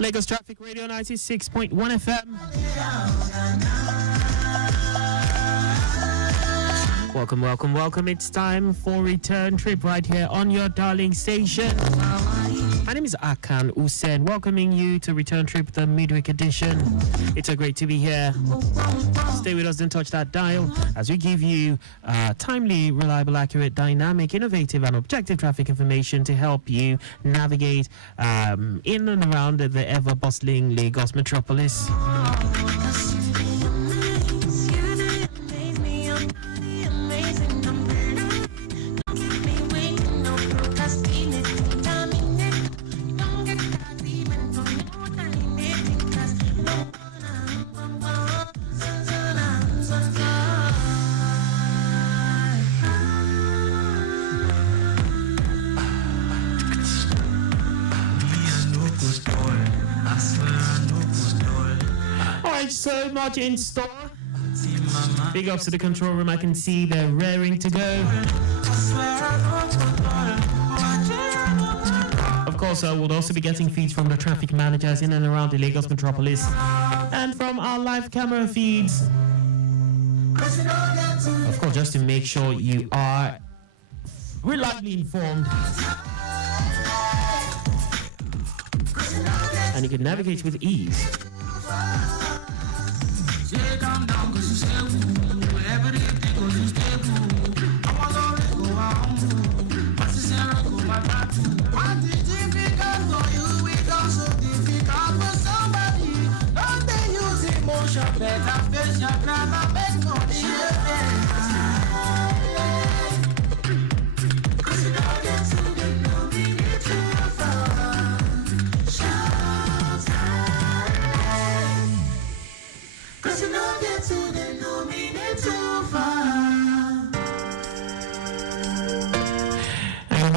Lagos Traffic Radio 96.1 FM. Welcome, welcome, welcome. It's time for Return Trip right here on your darling station. My name is Akan Usen, welcoming you to Return Trip, the midweek edition. It's so great to be here. Stay with us, don't touch that dial, as we give you timely, reliable, accurate, dynamic, innovative, and objective traffic information to help you navigate in and around the ever-bustling Lagos metropolis. So much in store. Big ups to the control room. I can see they're raring to go. Of course, we'll also be getting feeds from the traffic managers in and around the Lagos metropolis and from our live camera feeds. Of course, just to make sure you are reliably informed and you can navigate with ease.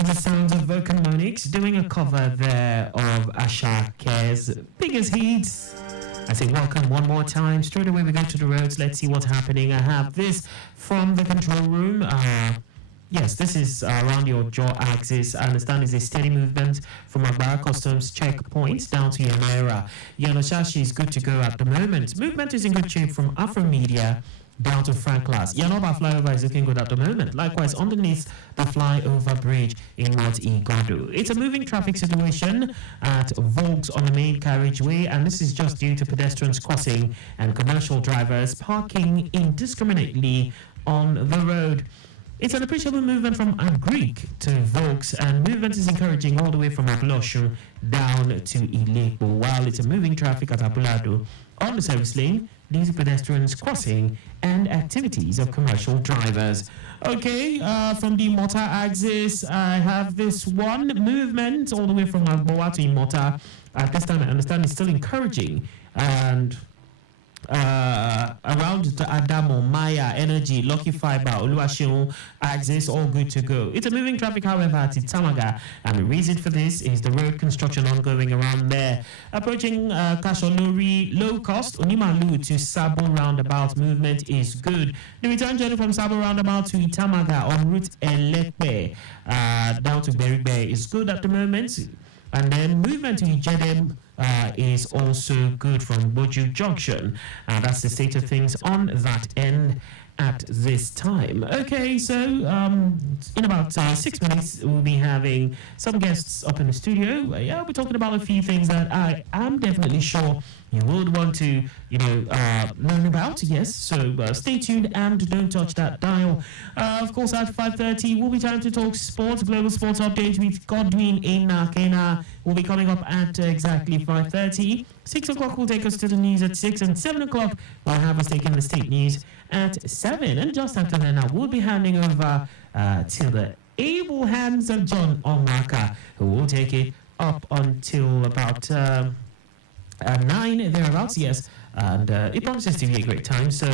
The sounds of Vocamonics doing a cover there of Ashake's biggest hits. I say welcome one more time. Straight away we go to the roads. Let's see what's happening. I have this from the control room. Yes, this is around your jaw axis. I understand it's a steady movement from Abara Customs checkpoint down to Yamera. Yanoshashi is good to go at the moment. Movement is in good shape from Afro Media down to Franklas. Yanoba flyover is looking good at the moment. Likewise, underneath the flyover bridge in North Igodo. It's a moving traffic situation at Volks on the main carriageway, and this is just due to pedestrians crossing and commercial drivers parking indiscriminately on the road. It's an appreciable movement from Agric to Volks, and movement is encouraging all the way from Abloshu down to Ilepo, while it's a moving traffic at Abulado on the service lane, these are pedestrians crossing and activities of commercial drivers. Okay, from the Mota axis, I have this one movement all the way from Agboa to Imota. At this time, I understand it's still encouraging, and around the Adamo, Maya, Energy, Lucky Fiber, Oluwaseun axis, all good to go. It's a moving traffic, however, at Itamaga, and the reason for this is the road construction ongoing around there. Approaching Kasholori, low cost, Onimalu to Sabo roundabout, movement is good. The return journey from Sabo roundabout to Itamaga on route Elepe down to Berry is good at the moment. And then movement to Ijedem is also good from Boju Junction. That's the state of things on that end at this time. Okay, so in about 6 minutes, we'll be having some guests up in the studio. Yeah, we're talking about a few things that I am definitely sure you would want to, learn about. Yes, so stay tuned and don't touch that dial. Of course, at 5:30, we'll be time to talk sports, global sports update with Godwin Kena will be coming up at exactly 5:30. 6 o'clock will take us to the news at 6, and 7 o'clock we'll have us taking the state news at 7. And just after that, now we'll be handing over to the able hands of John Omaka, who will take it up until about 9 thereabouts, yes, and it promises to be a great time. So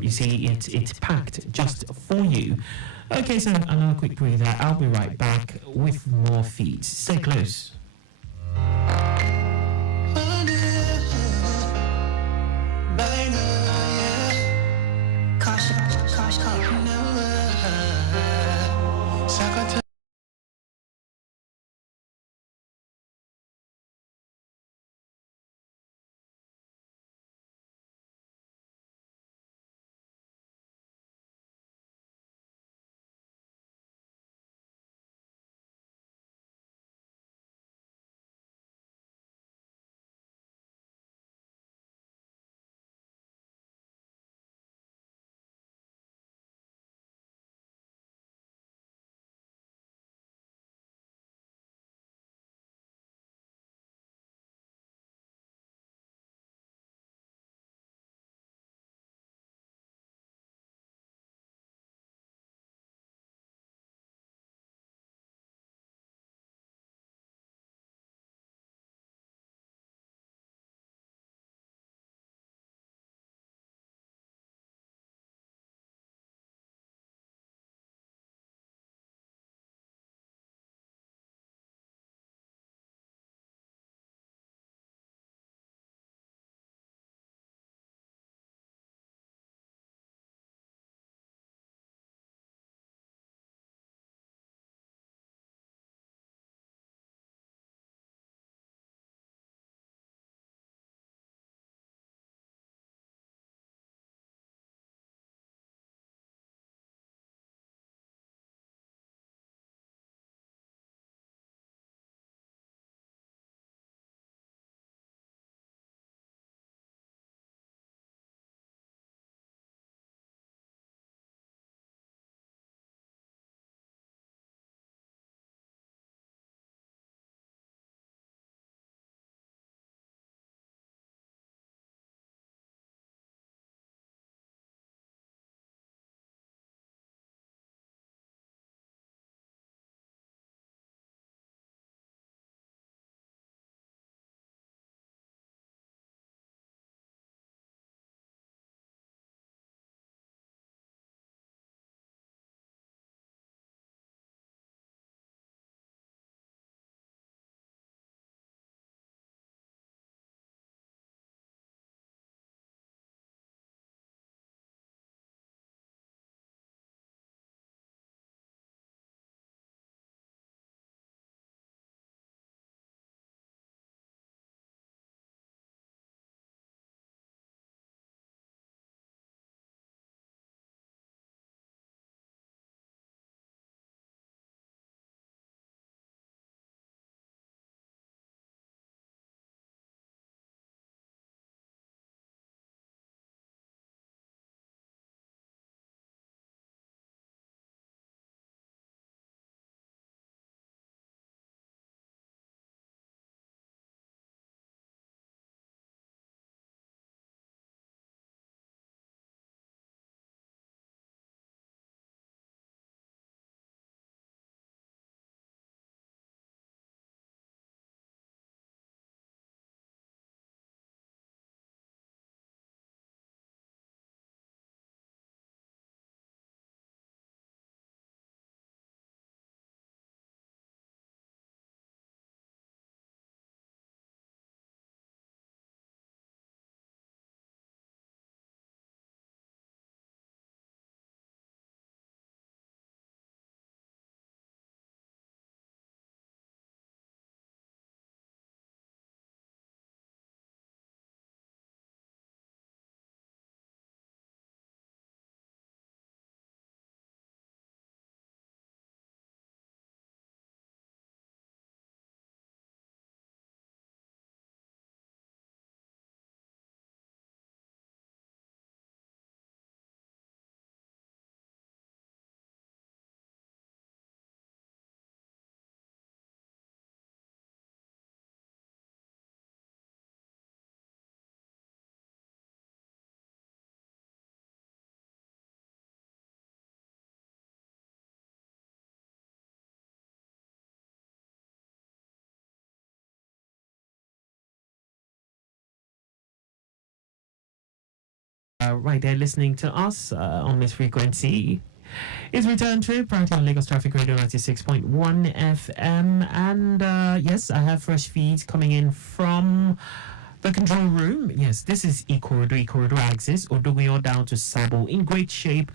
you see, it's packed just for you. Okay, so another quick breather. I'll be right back with more feeds. Stay close. right there listening to us on this frequency. It's Return Trip right here on Lagos Traffic Radio 96.1 FM. And yes, I have fresh feeds coming in from the control room. Yes, this is E-Corridor axis. Odoguyo down to Sabo in great shape,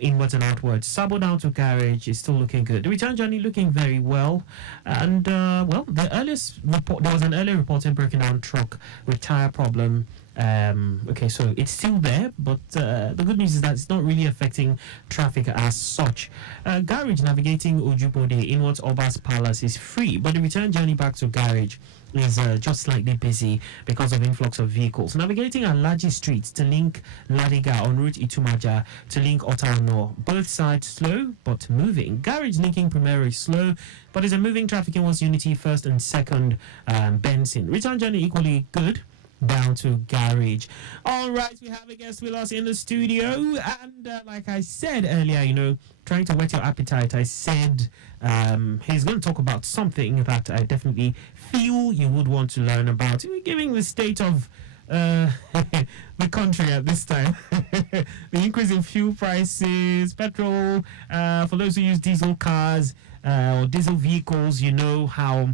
inwards and outwards. Sabo down to Garage is still looking good. The return journey looking very well. And, well, there was an earlier reported broken down truck with tire problem. Okay, so it's still there, but the good news is that it's not really affecting traffic as such. Garage navigating Ojubode inwards Obas Palace is free, but the return journey back to Garage is just slightly busy because of influx of vehicles. Navigating Alaji Street to link Ladiga on route Itumaja to link Otano. Both sides slow, but moving. Garage linking Primero is slow, but is a moving traffic inwards Unity first and second Benson. Return journey equally good. Down to Garage. All right, we have a guest with us in the studio, and like I said earlier, trying to whet your appetite, I said he's going to talk about something that I definitely feel you would want to learn about, given the state of the country at this time. The increase in fuel prices, petrol, for those who use diesel cars or diesel vehicles, you know how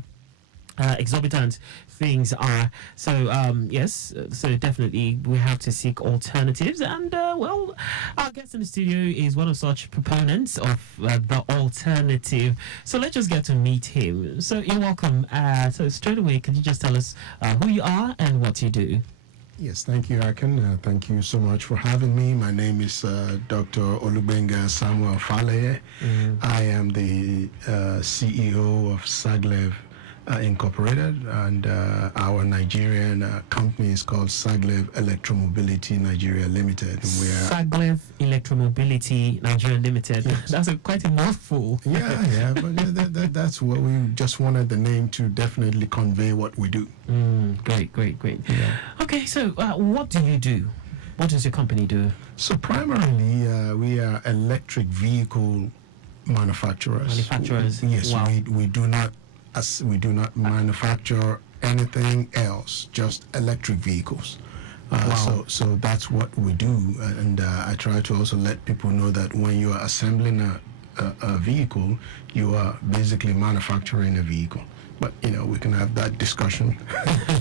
exorbitant things are. So yes, so definitely we have to seek alternatives, and well, our guest in the studio is one of such proponents of the alternative. So let's just get to meet him. So you're welcome. So straight away, could you just tell us who you are and what you do? Yes, thank you, Akan. Thank you so much for having me. My name is Dr. Olubenga Samuel Faleye. I am the CEO of Saglev Incorporated, and our Nigerian company is called Saglev Electromobility Nigeria Limited. Saglev Electromobility Nigeria Limited. Yes. That's quite a mouthful. Yeah, but that's what we just wanted the name to definitely convey what we do. Great. Yeah. Okay, so what do you do? What does your company do? So primarily, we are electric vehicle manufacturers. Yes, wow. We do not manufacture anything else, just electric vehicles. Wow. So that's what we do, and I try to also let people know that when you are assembling a vehicle, you are basically manufacturing a vehicle. But we can have that discussion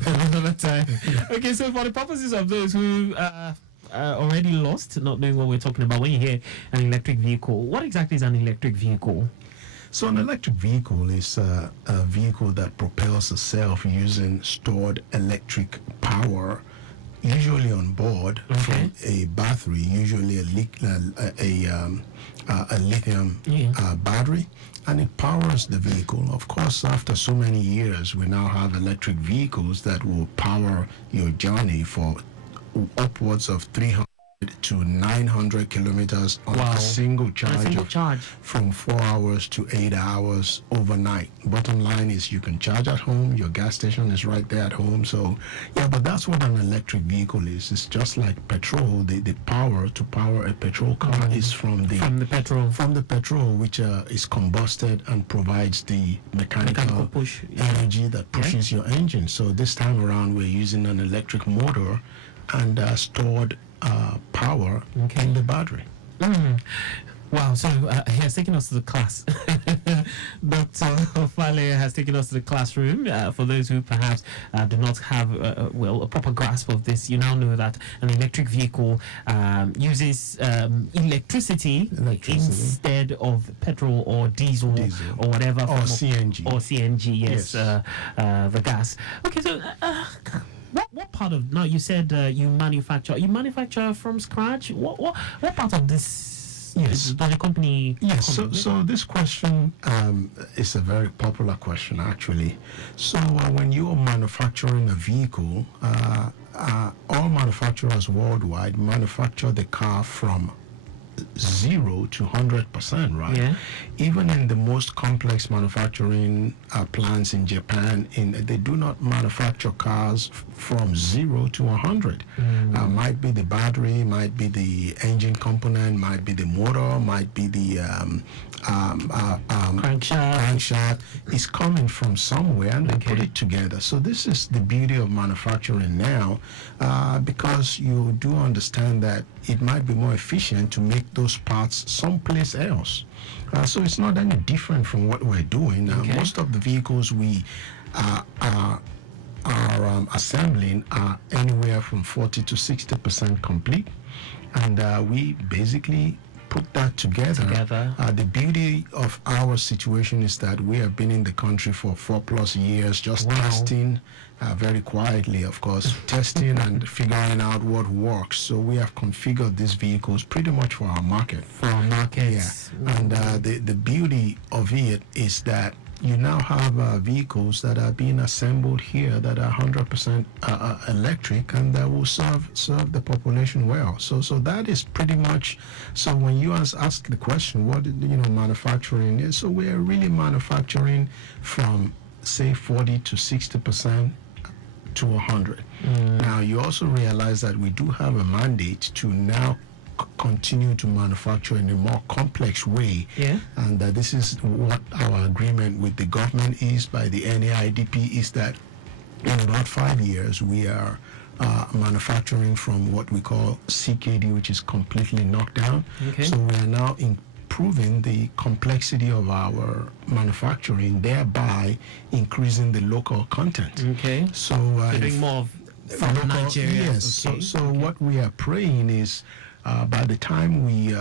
another time. Yeah. Okay, so for the purposes of those who already lost, not knowing what we're talking about, when you hear an electric vehicle, what exactly is an electric vehicle? So an electric vehicle is a vehicle that propels itself using stored electric power, usually on board from a battery, usually a lithium battery, and it powers the vehicle. Of course, after so many years, we now have electric vehicles that will power your journey for upwards of 300 to 900 kilometers on a single charge, from 4 hours to 8 hours overnight. Bottom line is you can charge at home, your gas station is right there at home. So yeah, but that's what an electric vehicle is. It's just like petrol. The power to power a petrol car is from the petrol, which is combusted and provides the mechanical push energy that pushes your engine. So this time around we're using an electric motor and stored power in the battery. Wow, so he has taken us to the class. Dr. Faleye has taken us to the classroom. For those who perhaps do not have a proper grasp of this, you now know that an electric vehicle uses electricity instead of petrol or diesel. Or whatever. Or CNG. Yes. The gas. Okay, so what part of, now you said you manufacture from scratch? What part of this? Yes, does the company? Yes. So this question is a very popular question, actually. So when you are manufacturing a vehicle, all manufacturers worldwide manufacture the car from 0 to 100%, right? Yeah. Even in the most complex manufacturing plants in Japan, they do not manufacture cars from 0 to 100. Might be the battery, might be the engine component, might be the motor, might be the crankshaft is coming from somewhere, and they put it together. So this is the beauty of manufacturing now, because you do understand that it might be more efficient to make those parts someplace else. So it's not any different from what we're doing. Most of the vehicles we are assembling are anywhere from 40 to 60% complete, and we basically put that together. The beauty of our situation is that we have been in the country for 4+ years, just testing, very quietly, of course, testing and figuring out what works. So we have configured these vehicles pretty much for our market. Yeah. And the beauty of it is that you now have vehicles that are being assembled here that are 100% electric, and that will serve the population well. So that is pretty much. So when you ask the question, what manufacturing is, so we're really manufacturing from say 40 to 60% to 100. Now you also realize that we do have a mandate to now continue to manufacture in a more complex way, and this is what our agreement with the government is by the NAIDP, is that in about 5 years we are manufacturing from what we call CKD, which is completely knocked down. So we are now improving the complexity of our manufacturing, thereby increasing the local content. So doing more from Nigeria. Yes. So what we are praying is, by the time we,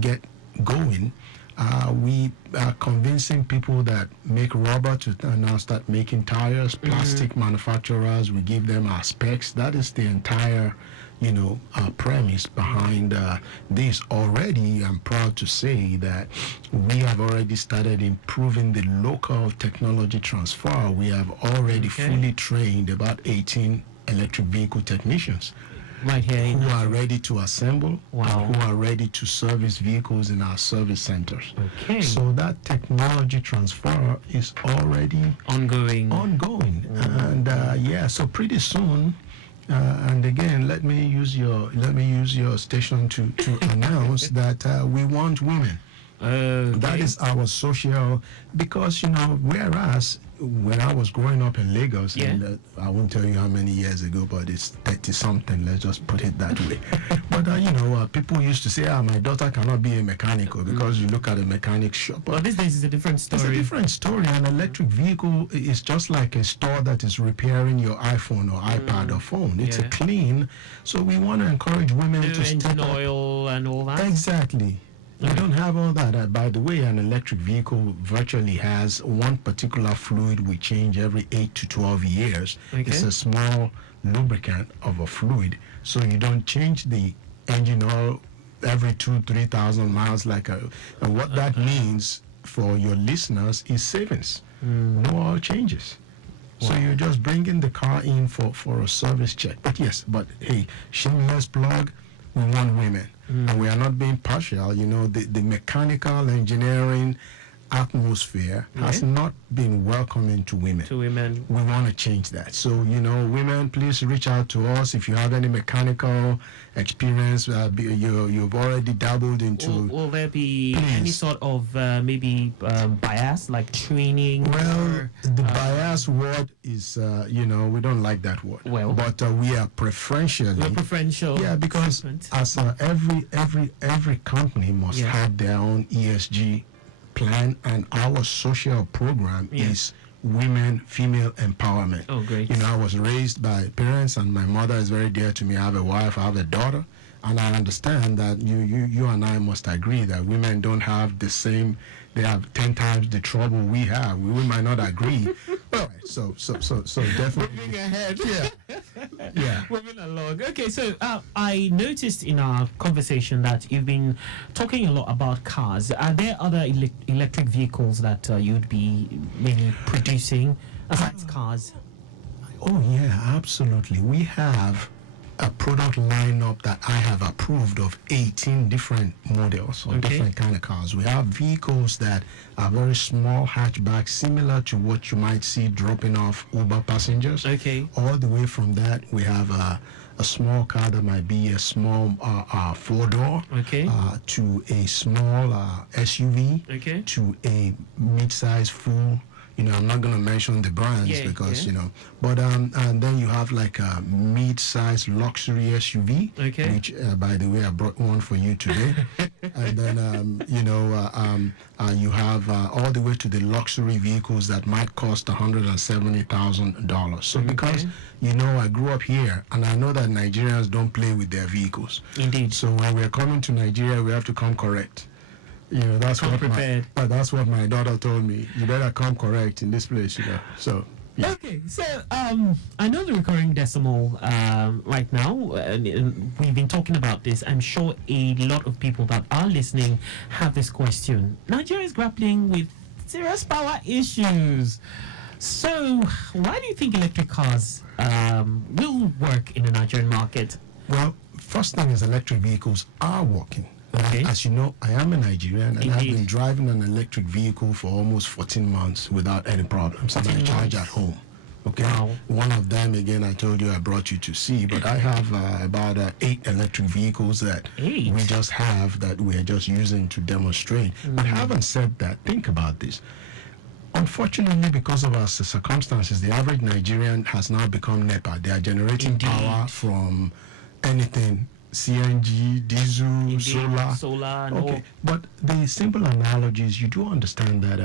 get going, we are convincing people that make rubber to now start making tires, plastic manufacturers. We give them our specs. That is the entire, premise behind this. Already, I'm proud to say that we have already started improving the local technology transfer. We have already fully trained about 18 electric vehicle technicians right here who are ready to assemble, and who are ready to service vehicles in our service centers. So that technology transfer is already ongoing. And so pretty soon, and again, let me use your station to announce that we want women. That is our social, because whereas when I was growing up in Lagos, and I won't tell you how many years ago, but it's 30 something, let's just put it that way. But people used to say, my daughter cannot be a mechanic, because you look at a mechanic shop. But these days is a different story. It's a different story. An electric vehicle is just like a store that is repairing your iPhone or iPad or phone. It's a clean. So we want to encourage women to step up. Oil and all that. Exactly. We don't have all that. By the way, an electric vehicle virtually has one particular fluid we change every 8 to 12 years. It's a small lubricant of a fluid, so you don't change the engine oil every 2,000-3,000 miles. And what that means for your listeners is savings. No oil changes. So you're just bringing the car in for a service check. But hey, shameless plug, we want women. And we are not being partial. The mechanical engineering atmosphere has not been welcoming to women. We want to change that. So, women, please reach out to us if you have any mechanical experience. You've already dabbled into. Will there be any sort of maybe bias, like training? Well, the bias word is, we don't like that word. Well, but we are preferentially. We're preferential. Yeah, because as every company must have their own ESG plan, and our social program is women, female empowerment. Oh, great. I was raised by parents, and my mother is very dear to me. I have a wife, I have a daughter, and I understand that you and I must agree that women don't have the same. They have 10 times the trouble we have. We might not agree. All right, so definitely. Moving ahead. Yeah. Moving along. Okay, so I noticed in our conversation that you've been talking a lot about cars. Are there other electric vehicles that you'd be maybe producing besides cars? Oh, yeah, absolutely. We have a product lineup that I have approved of 18 different models or different kind of cars. We have vehicles that are very small hatchbacks, similar to what you might see dropping off Uber passengers. Okay. All the way from that, we have a small car that might be a small four-door, Okay. To a small SUV, Okay. to a mid-size full. I'm not going to mention the brands because, but and then you have like a mid-size luxury SUV, Okay. which, by the way, I brought one for you today. And then, you have all the way to the luxury vehicles that might cost $170,000. So because, I grew up here and I know that Nigerians don't play with their vehicles. Indeed. So when we're coming to Nigeria, we have to come correct. That's that's what my daughter told me. You better come correct in this place, So. Yeah. Okay, so I know the recurring decimal right now. And we've been talking about this. I'm sure a lot of people that are listening have this question. Nigeria is grappling with serious power issues. So why do you think electric cars will work in the Nigerian market? Well, first thing is electric vehicles are working. Okay. As you know, I am a Nigerian and Indeed. I've been driving an electric vehicle for almost 14 months without any problems. And I charge at home. Okay. Wow. One of them, again, I told you I brought you to see, but I have about 8 electric vehicles that 8? we just have that we're just using to demonstrate. But having said that, think about this. Unfortunately, because of our circumstances, the average Nigerian has now become NEPA. They are generating Indeed. power from anything. CNG, diesel, Indeed. solar. And Okay, all. but the simple analogy is you do understand that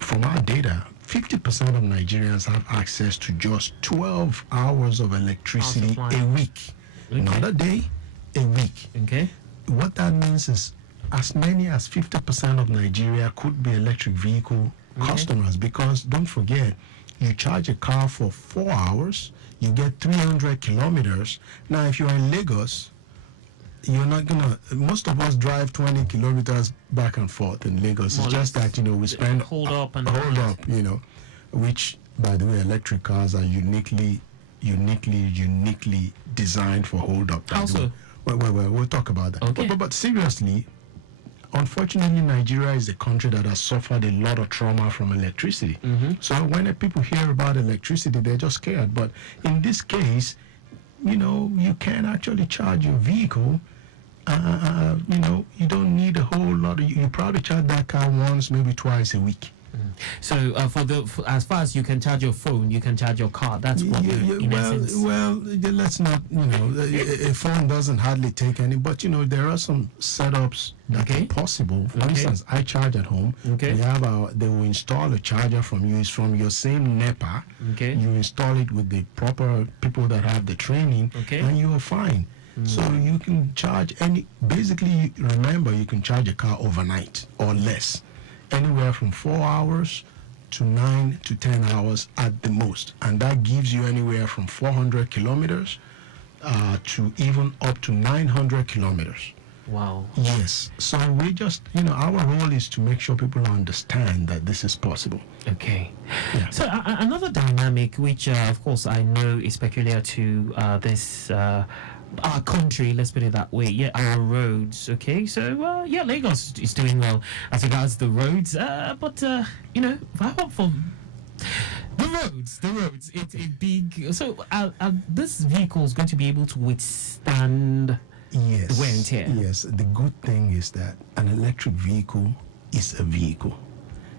from our data, 50% of Nigerians have access to just 12 hours of electricity Power a supply. week. Okay. Not a day, a week. Okay. What that means is as many as 50% of Nigeria could be electric vehicle customers, because don't forget, you charge a car for 4 hours, you get 300 kilometers. Now, if you're in Lagos, you're not gonna. Most of us drive 20 kilometers back and forth in Lagos. More It's or just less. that we spend Hold up and hold up. Which, by the way, electric cars are uniquely designed for hold up. How so? Well, we'll talk about that. Okay. But seriously, unfortunately, Nigeria is a country that has suffered a lot of trauma from electricity. So when people hear about electricity, they're just scared. But in this case, you can actually charge your vehicle. You don't need a whole lot. You probably charge that car once, maybe twice a week. So as far as you can charge your phone, you can charge your car. That's what in essence. Let's not. A phone doesn't hardly take any. But there are some setups that Okay. are possible. For Okay. instance, I charge at home. Okay. They will install a charger from you. It's from your same NEPA. Okay. You install it with the proper people that have the training, Okay. and you are fine. So you can charge basically, remember, you can charge a car overnight or less, anywhere from 4 hours to 9 to 10 hours at the most. And that gives you anywhere from 400 kilometers to even up to 900 kilometers. Wow. Yes. So we just, our role is to make sure people understand that this is possible. Okay. Yeah. So another dynamic, which of course I know is peculiar to this our country, let's put it that way. Yeah, our roads. Okay. So Lagos is doing well as regards the roads. But I hope for the roads. It's a big. So are this vehicles going to be able to withstand? Yes. Wear and tear. Yes. The good thing is that an electric vehicle is a vehicle.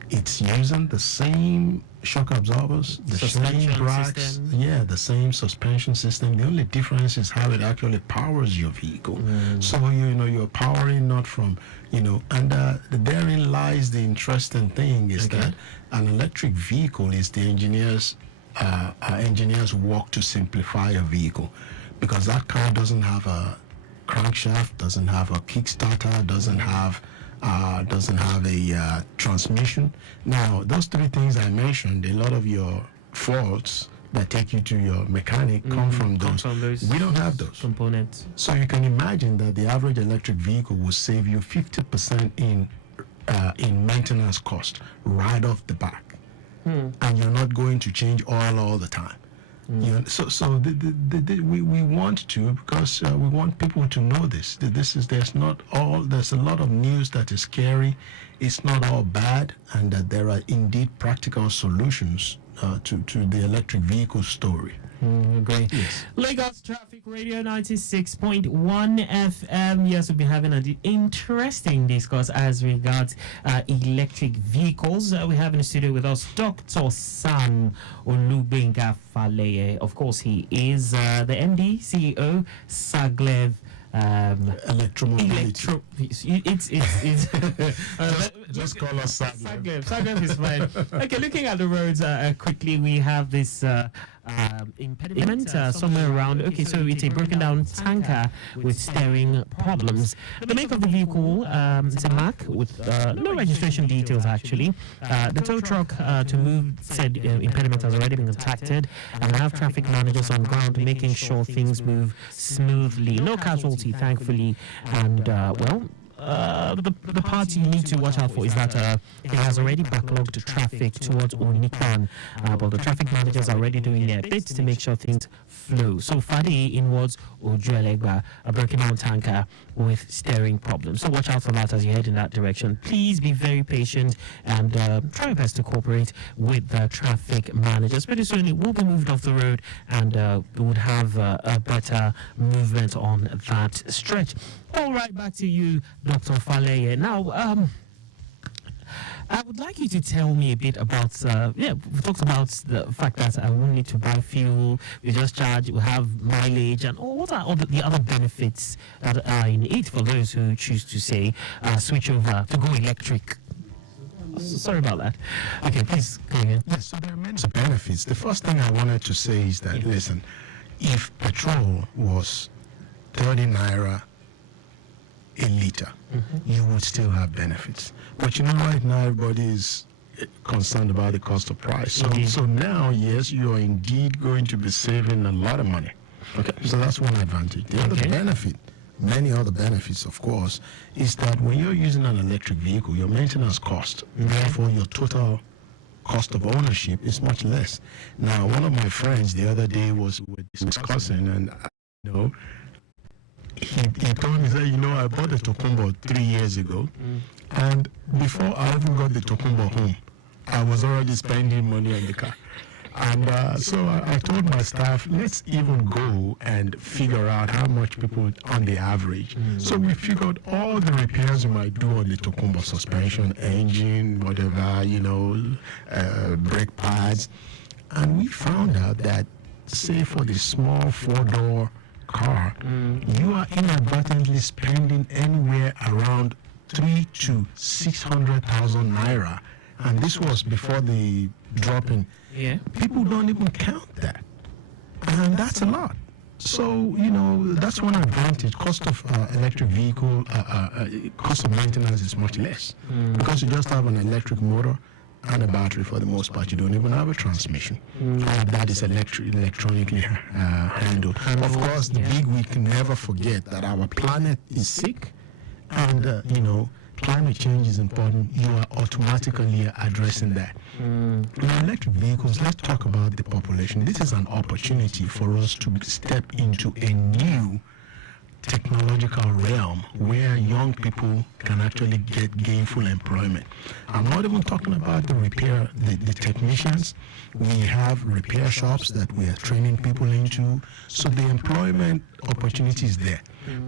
It's using the same shock absorbers, the same Suspension brakes, system. the same suspension system. The only difference is how it actually powers your vehicle. So you're powering not from and therein lies the interesting thing is Okay. that an electric vehicle is the engineers work to simplify a vehicle, because that car doesn't have a crankshaft, doesn't have a Kickstarter, doesn't have a transmission. Now, those 3 things I mentioned, a lot of your faults that take you to your mechanic come from those. We don't have those components. So you can imagine that the average electric vehicle will save you 50% in maintenance cost right off the back, and you're not going to change oil all the time. We want to, because we want people to know this. That there's a lot of news that is scary. It's not all bad, and that there are indeed practical solutions to the electric vehicle story. Great. Yes. Lagos Traffic Radio 96.1 FM. Yes, we'll be having an interesting discourse as regards electric vehicles. We have in the studio with us Dr. Sam Olubenga Faleye. Of course, he is the MD, CEO, Saglev. Electromobility. Just call us Saglev. Saglev is fine. Okay, looking at the roads quickly, we have this impediment somewhere around. Okay, so it's a broken down tanker with steering problems. The make of the vehicle is a Mack with no registration details actually. The tow truck to move said impediment has already been contacted, and I have traffic managers on ground making sure things move smoothly. No casualty, thankfully, and the part you need to watch out for is that it has already backlogged traffic towards Onikan, but the traffic managers are already doing their bits to make sure things flow. So Fadi inwards Ojuelegba, a broken down tanker with steering problems. So watch out for that as you head in that direction. Please be very patient and try your best to cooperate with the traffic managers. Pretty soon it will be moved off the road, and we would have a better movement on that stretch. All right, back to you, Dr. Faleye. Now, I would like you to tell me a bit about, we talked about the fact that I won't need to buy fuel, we just charge, we have mileage, and what are all the other benefits that are in it for those who choose to say, switch over to go electric? Sorry about that. Okay, please go again. Yes, so there are many benefits. The first thing I wanted to say is that, listen, if petrol was 30 naira a liter, you would still have benefits. But you know, right now everybody is concerned about the cost of price. So now, yes, you are indeed going to be saving a lot of money. Okay, so that's one advantage. The other benefit, many other benefits, of course, is that when you're using an electric vehicle, your maintenance cost, therefore your total cost of ownership is much less. Now, one of my friends the other day was discussing, and he told me that, I bought a Tokumbo 3 years ago, and before I even got the Tokumbo home, I was already spending money on the car. And so I told my staff, let's even go and figure out how much people on the average. So we figured all the repairs we might do on the Tokumbo, suspension, engine, whatever, brake pads. And we found out that, say for the small 4-door car, you are inadvertently spending anywhere around 300,000 to 600,000 naira, and this was before the drop in. People don't even count that, and that's a lot. So that's one advantage. Cost of electric vehicle, cost of maintenance is much less because you just have an electric motor and a battery. For the most part, you don't even have a transmission. All of that is electronically handled. Of course, the big we can never forget that our planet is sick, and climate change is important. You are automatically addressing that. In electric vehicles, let's talk about the population. This is an opportunity for us to step into a new technological realm where young people can actually get gainful employment. I'm not even talking about the technicians. We have repair shops that we are training people into, so the employment opportunity is there.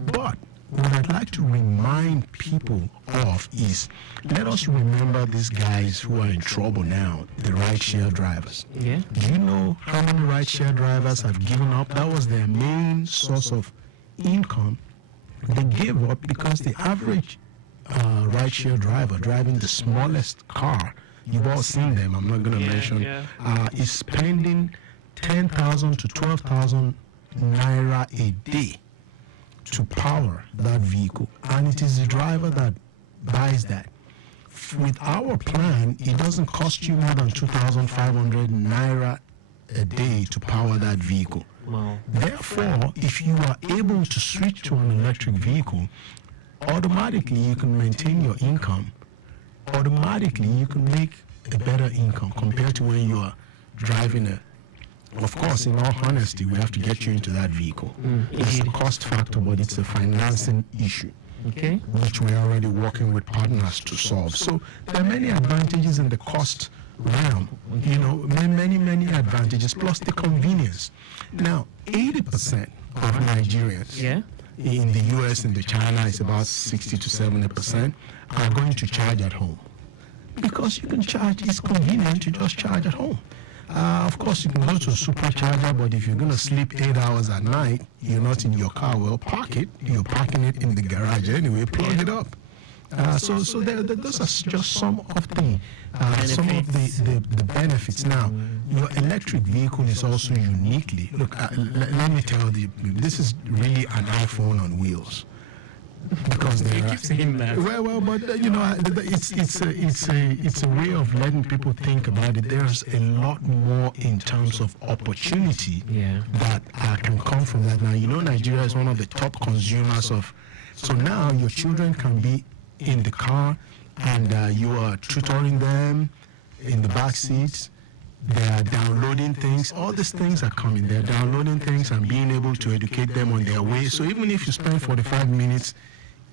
But what I'd like to remind people of is, let us remember these guys who are in trouble now, the rideshare drivers. Do you know how many rideshare drivers have given up? That was their main source of income. They gave up because the average rideshare driver driving the smallest car, you've all seen them, I'm not going to mention, is spending 10,000 to 12,000 naira a day to power that vehicle, and it is the driver that buys that. With our plan, it doesn't cost you more than 2,500 naira a day to power that vehicle. Therefore, if you are able to switch to an electric vehicle, automatically you can maintain your income. Automatically you can make a better income compared to when you are driving a. Of course, in all honesty, we have to get you into that vehicle. It's a cost factor, but it's a financing issue, which we're already working with partners to solve. So there are many advantages in the cost realm. You know, many advantages, plus the convenience. Now, 80% of Nigerians in the US and the China is about 60 to 70% are going to charge at home. Because you can charge, it's convenient to just charge at home. Of course, you can go to a supercharger, but if you're going to sleep 8 hours at night, you're not in your car, well, park it. You're parking it in the garage anyway, plug it up. So those are just some of the benefits. Now, your electric vehicle is also uniquely, look, let me tell you, this is really an iPhone on wheels. Because you keep saying that. Well, but you know, it's a way of letting people think about it. There's a lot more in terms of opportunity that can come from that. Now, you know, Nigeria is one of the top consumers of. So now your children can be in the car, and you are tutoring them in the back seats. They are downloading things. All these things are coming. They're downloading things and being able to educate them on their way. So even if you spend 45 minutes,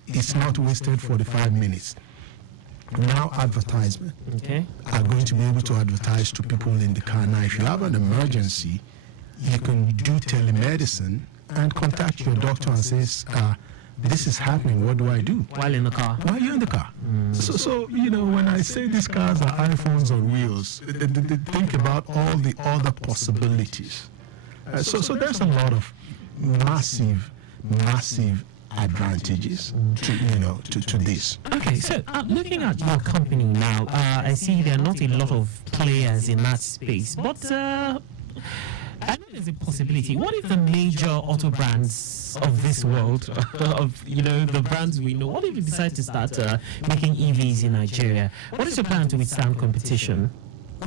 it's not wasted 45 minutes. Now advertisement. Are going to be able to advertise to people in the car. Now, if you have an emergency, you can do telemedicine and contact your doctor and say, this is happening, what do I do? While in the car. While you're in the car. So, you know, when I say these cars are iPhones on wheels, think about all the other possibilities. So there's a lot of massive advantages to this. Okay, so looking at your company now, I see there are not a lot of players in that space, but I know there's a possibility. What if the major auto brands of this world, of the brands we know, what if you decide to start making EVs in Nigeria? What is your plan to withstand competition?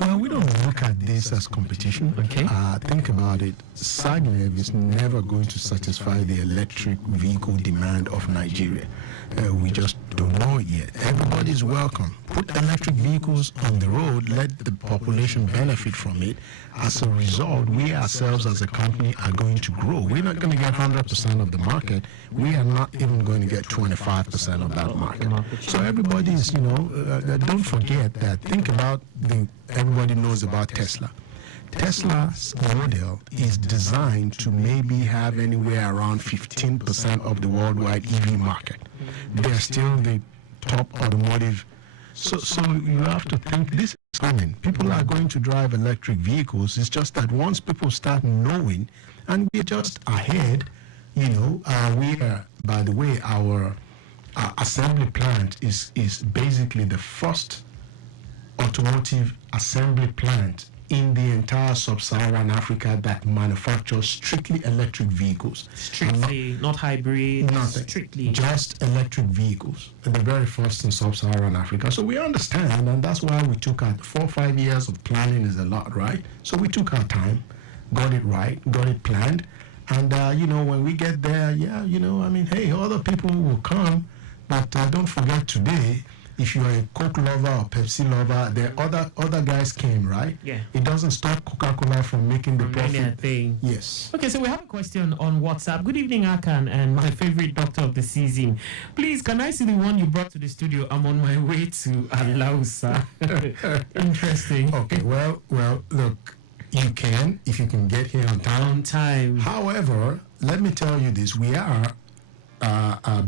Well, we don't look at this as competition. Okay. Think about it. SAGNEV is never going to satisfy the electric vehicle demand of Nigeria. We just don't know it yet. Everybody's welcome. Put electric vehicles on the road, let the population benefit from it. As a result, we ourselves as a company are going to grow. We're not going to get 100% of the market. We are not even going to get 25% of that market. So everybody's, don't forget that. Think about everybody knows about Tesla. Tesla's model is designed to maybe have anywhere around 15% of the worldwide EV market. They're still the top automotive. So you have to think this is coming. People are going to drive electric vehicles. It's just that once people start knowing, and we're just ahead, we are, by the way, our assembly plant is basically the first automotive assembly plant in the entire sub-Saharan Africa that manufactures strictly electric vehicles. Strictly, not hybrid, nothing. Strictly. Just electric vehicles. The very first in sub-Saharan Africa. So we understand, and that's why we took our 4 or 5 years of planning is a lot, right? So we took our time, got it right, got it planned, and when we get there, hey, other people will come, but don't forget today, if you are a Coke lover or Pepsi lover, the other guys came, right? Yeah. It doesn't stop Coca-Cola from making the profit. Thing. Yes. Okay, so we have a question on WhatsApp. Good evening, Akan, and my favorite doctor of the season. Please, can I see the one you brought to the studio? I'm on my way to Alausa. Interesting. Okay, well, look, you can, if you can get here on time. On time. However, let me tell you this, we are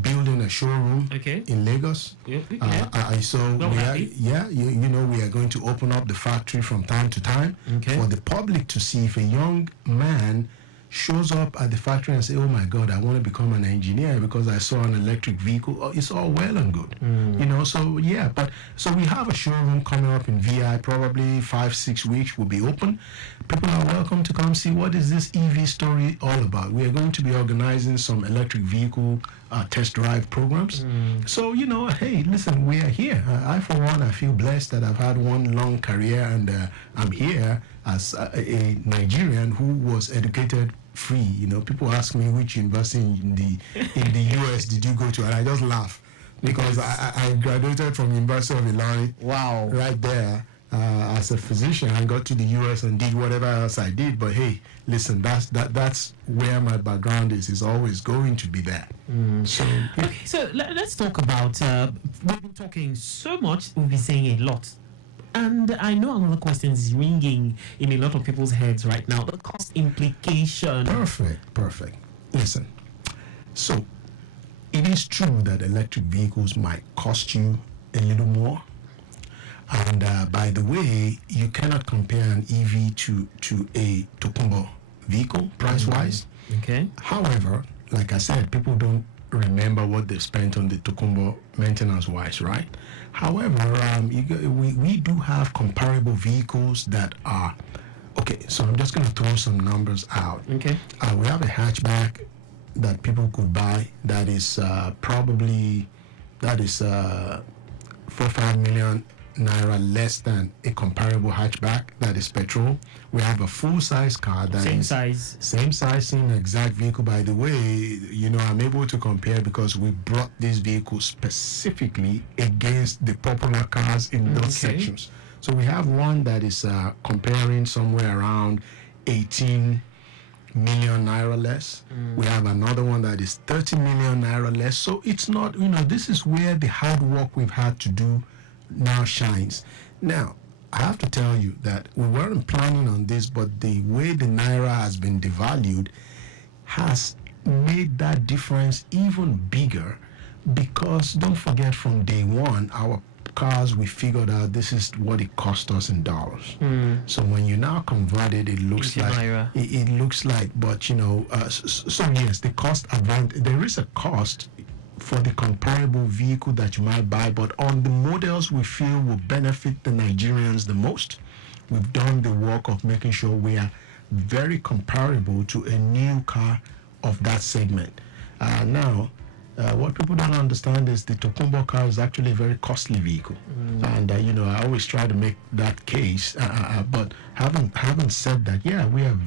building a showroom in Lagos. So we are going to open up the factory from time to time for the public to see. If a young man shows up at the factory and say, oh my God, I want to become an engineer because I saw an electric vehicle, it's all well and good. So we have a showroom coming up in VI, probably 5-6 weeks will be open. People are welcome to come see what is this EV story all about. We are going to be organizing some electric vehicle test drive programs. So, hey, listen, we are here. I, for one, I feel blessed that I've had one long career, and I'm here as a Nigerian who was educated free. People ask me which university in the US did you go to, and I just laugh because I graduated from University of Illinois. Wow. Right there. As a physician, I got to the US and did whatever else I did. But hey, listen, that's where my background is. It's always going to be that. So okay, so let's talk about. We've been talking so much. We'll be saying a lot. And I know another question is ringing in a lot of people's heads right now. The cost implication. Perfect. Listen, so it is true that electric vehicles might cost you a little more. And by the way, you cannot compare an EV to a Tokumbo vehicle price-wise. Okay. However, like I said, people don't remember what they spent on the Tokumbo maintenance-wise, right? However, we do have comparable vehicles that are okay. So I'm just going to throw some numbers out. Okay. We have a hatchback that people could buy that is probably 4-5 million naira less than a comparable hatchback that is petrol. We have a full-size car that Same is size. same size, same exact vehicle. By the way, I'm able to compare because we brought this vehicle specifically against the popular cars in those sections. So we have one that is comparing somewhere around 18 million naira less. We have another one that is 30 million naira less. So it's not, this is where the hard work we've had to do now shines. Now, I have to tell you that we weren't planning on this, but the way the naira has been devalued has made that difference even bigger, because don't forget, from day one, our cars, we figured out this is what it cost us in dollars. So when you now convert it, it looks Into like naira. it looks like, but so yes, the cost advantage, there is a cost for the comparable vehicle that you might buy, but on the models we feel will benefit the Nigerians the most, we've done the work of making sure we are very comparable to a new car of that segment. Now, what people don't understand is the Tokumbo car is actually a very costly vehicle, and I always try to make that case. But having said that, yeah, we are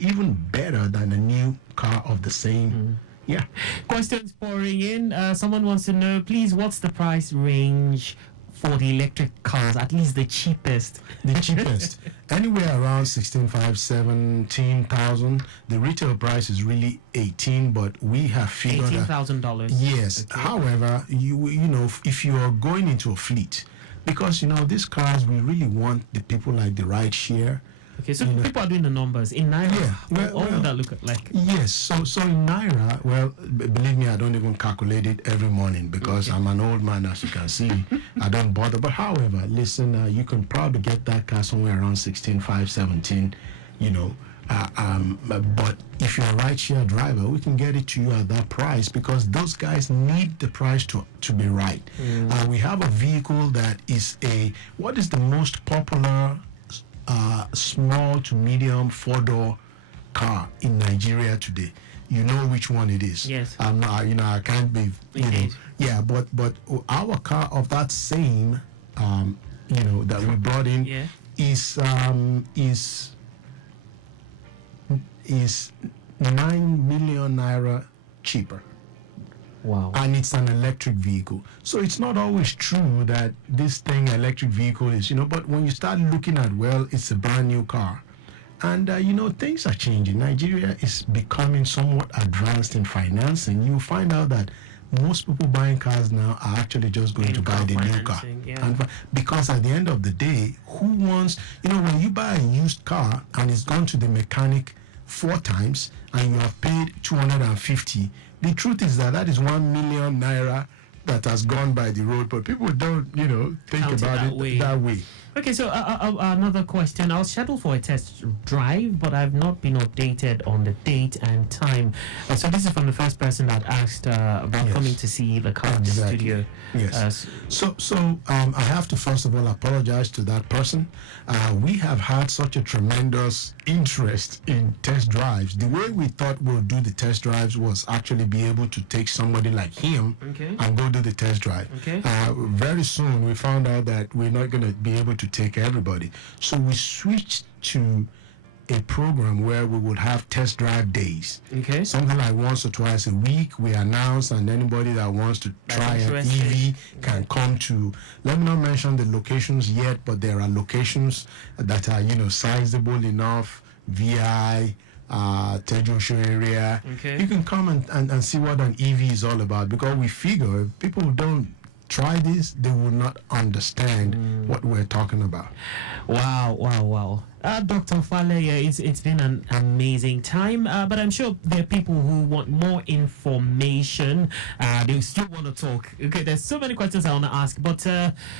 even better than a new car of the same. Yeah. Questions pouring in. Someone wants to know, please, what's the price range for the electric cars, at least the cheapest? The cheapest, anywhere around 16,500, 17,000. The retail price is really 18, but we have figured $18,000. Yes. Okay. However, if you are going into a fleet, because these cars, we really want the people like the ride share. Okay, so people are doing the numbers in naira. Yeah, What would that look like? Yes, so in naira, believe me, I don't even calculate it every morning because I'm an old man, as you can see. I don't bother. But however, listen, you can probably get that car somewhere around 16,500, 17. But if you're a ride-share driver, we can get it to you at that price because those guys need the price to be right. We have a vehicle that is what is the most popular small to medium four-door car in Nigeria today? You know which one it is. Yes. I can't be. Yeah, but our car of that same, that we brought in, is 9 million naira cheaper. Wow. And it's an electric vehicle. So it's not always true that this thing, electric vehicle, is, but when you start looking at, it's a brand new car. And, things are changing. Nigeria is becoming somewhat advanced in financing. You find out that most people buying cars now are actually just going to buy the new car. Yeah. And because at the end of the day, who wants, when you buy a used car and it's gone to the mechanic 4 times and you have paid 250, the truth is that is 1 million naira that has gone by the road, but people don't, think Count about it that way. Okay, so another question. I was scheduled for a test drive, but I've not been updated on the date and time. So this is from the first person that asked about coming to see the car in the studio. Yes. So I have to first of all apologize to that person. We have had such a tremendous interest in test drives. The way we thought we'll do the test drives was actually be able to take somebody like him and go do the test drive. Okay. Very soon we found out that we're not going to be able to take everybody. So we switched to a program where we would have test drive days. Okay. Something like once or twice a week we announce, and anybody that wants to try an EV can come to, let me not mention the locations yet, but there are locations that are, sizable enough, VI, Tejo Show area. Okay. You can come and see what an EV is all about, because we figure people don't try this, they will not understand what we're talking about. Wow. Dr. Faleye, it's been an amazing time, but I'm sure there are people who want more information. They still want to talk. Okay, there's so many questions I want to ask, but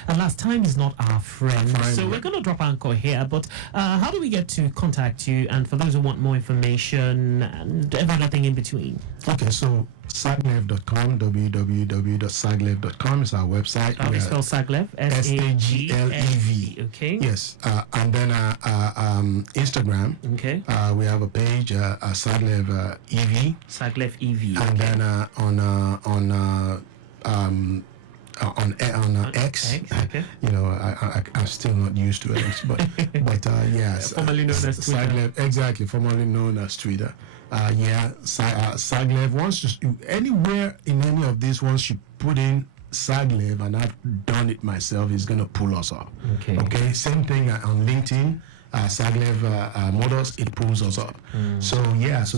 alas, time is not our friend. So we're going to drop anchor here, but how do we get to contact you? And for those who want more information and everything in between. Okay, so saglev.com, www.saglev.com is our website. How do you spell Saglev? Saglev. Okay. Yes, and then Instagram. Okay. We have a page, Saglev EV. Saglev EV. And then on X. Okay. You know, I'm still not used to X, but yes. Formerly known as Twitter. Saglev, exactly, formerly known as Twitter. Saglev, anywhere in any of these, once you put in Saglev, and I've done it myself, it's going to pull us up. Okay, same thing on LinkedIn. Saglev Motors, it pulls us up. So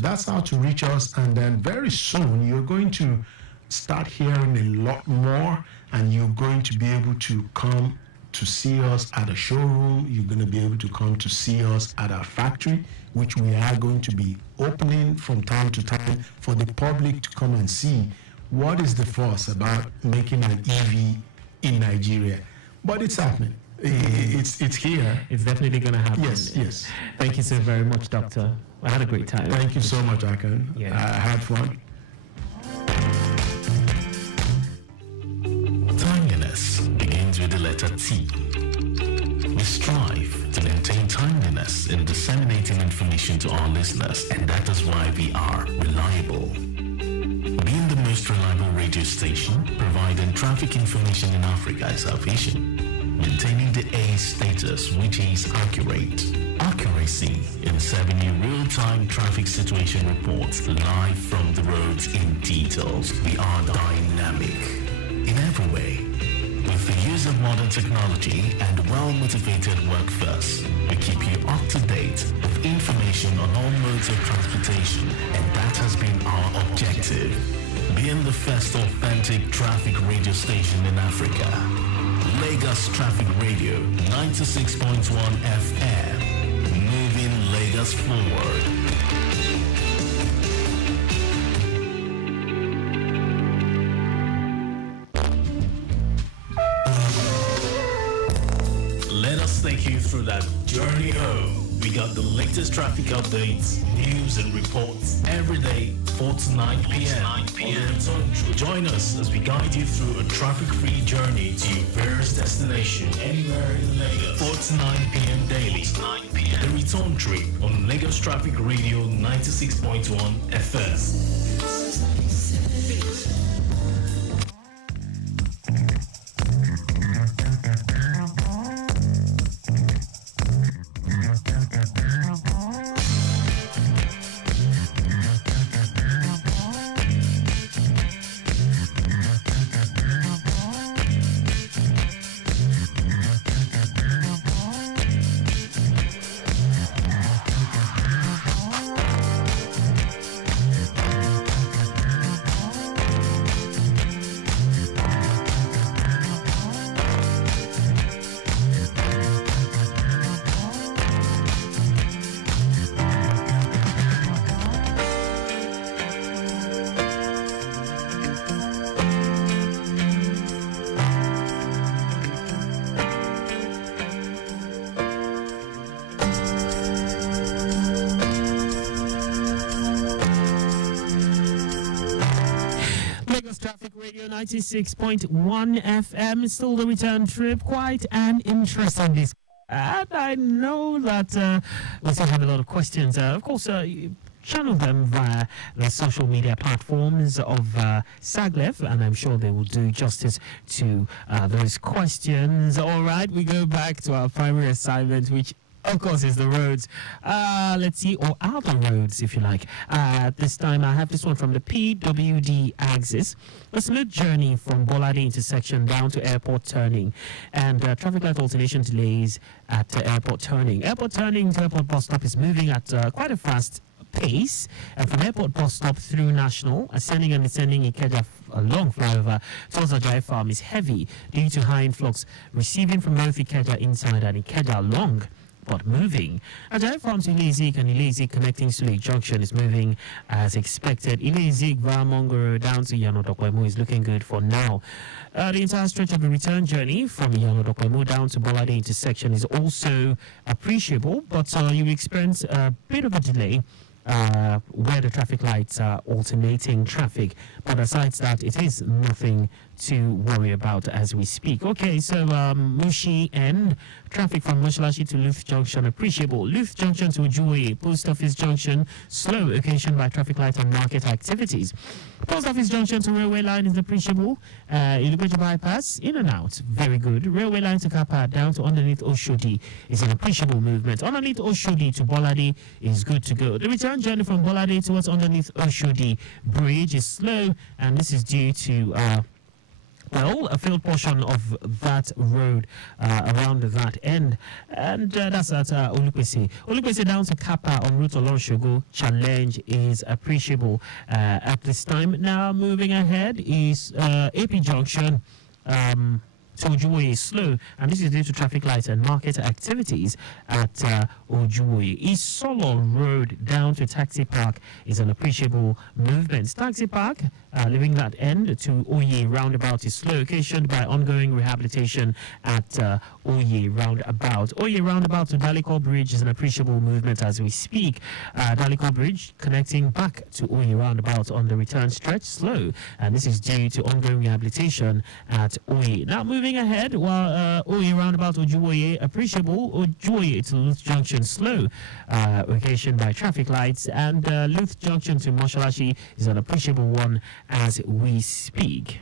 that's how to reach us. And then very soon, you're going to start hearing a lot more, and you're going to be able to come to see us at a showroom. You're going to be able to come to see us at our factory, which we are going to be opening from time to time for the public to come and see what is the fuss about making an EV in Nigeria. But it's happening. It's here. It's definitely going to happen. Yes. Thank you so very much, Doctor. I had a great time. Thank you so much, Akan. Yeah. I had fun. Timeliness begins with the letter T. We strive to maintain timeliness in disseminating information to our listeners, and that is why we are reliable. Being the most reliable radio station, providing traffic information in Africa is our vision. Maintaining the A status, which is accurate. Accuracy in serving you real-time traffic situation reports live from the roads in details. We are dynamic in every way. With the use of modern technology and well-motivated workforce, we keep you up to date with information on all modes of transportation, and that has been our objective. Being the first authentic traffic radio station in Africa. Lagos Traffic Radio 96.1 FM. Moving Lagos forward. Let us take you through that journey home. We got the latest traffic updates, news and reports every day, 4 to 9 p.m. Join us as we guide you through a traffic-free journey to your various destination anywhere in Lagos. 4 to 9 p.m. daily. The return trip on Lagos Traffic Radio 96.1 FM. Traffic Radio 96.1 FM. Still the return trip. Quite an interesting discussion. And I know that we still have a lot of questions. Of course, channel them via the social media platforms of Saglev, and I'm sure they will do justice to those questions. All right, we go back to our primary assignment, which of course is the roads. Let's see, or outer roads, if you like. This time I have this one from the PWD axis. A smooth journey from Bolade intersection down to airport turning, and traffic light alternation delays at airport turning. Airport turning to airport bus stop is moving at quite a fast pace. And from airport bus stop through National, ascending and descending Ikeja along flyover towards Ajay Farm is heavy due to high influx receiving from both Ikeja inside and Ikeja along but moving. Ajay Farm to Ile-Izik and Ile-Izik connecting Sule Junction is moving as expected. Ile-Izik via Mongoro down to Yanodokwemo is looking good for now. The entire stretch of the return journey from Yanodokwemo down to Bolade intersection is also appreciable, but you experience a bit of a delay where the traffic lights are alternating traffic. But aside that, it is nothing to worry about as we speak. Okay, so Mushi and traffic from Moshalashi to Luth Junction appreciable. Luth Junction to Ujue, Post Office Junction slow, occasioned by traffic light and market activities. Post Office Junction to railway line is appreciable. Ilupeja bypass in and out, very good. Railway line to Kapa down to underneath Oshodi is an appreciable movement. Underneath Oshodi to Bolade is good to go. The return journey from Bolade towards underneath Oshodi Bridge is slow, and this is due to a field portion of that road around that end, and that's at Olukwesi. Olukwesi down to Kappa on route Olorshogo challenge is appreciable at this time. Now moving ahead is AP Junction. So Ojuwoye is slow, and this is due to traffic lights and market activities at Ojuwoye. East Solo Road down to Taxi Park is an appreciable movement. Taxi Park, leaving that end to Oye roundabout is slow, occasioned by ongoing rehabilitation at Oye roundabout. Oye roundabout to Daliko Bridge is an appreciable movement as we speak. Daliko Bridge connecting back to Oye roundabout on the return stretch slow, and this is due to ongoing rehabilitation at Oye. Now moving ahead, while Oye roundabout Ojuwoye appreciable, Ojuwoye to Luth Junction slow, occasioned by traffic lights, and Luth Junction to Moshalashi is an appreciable one as we speak.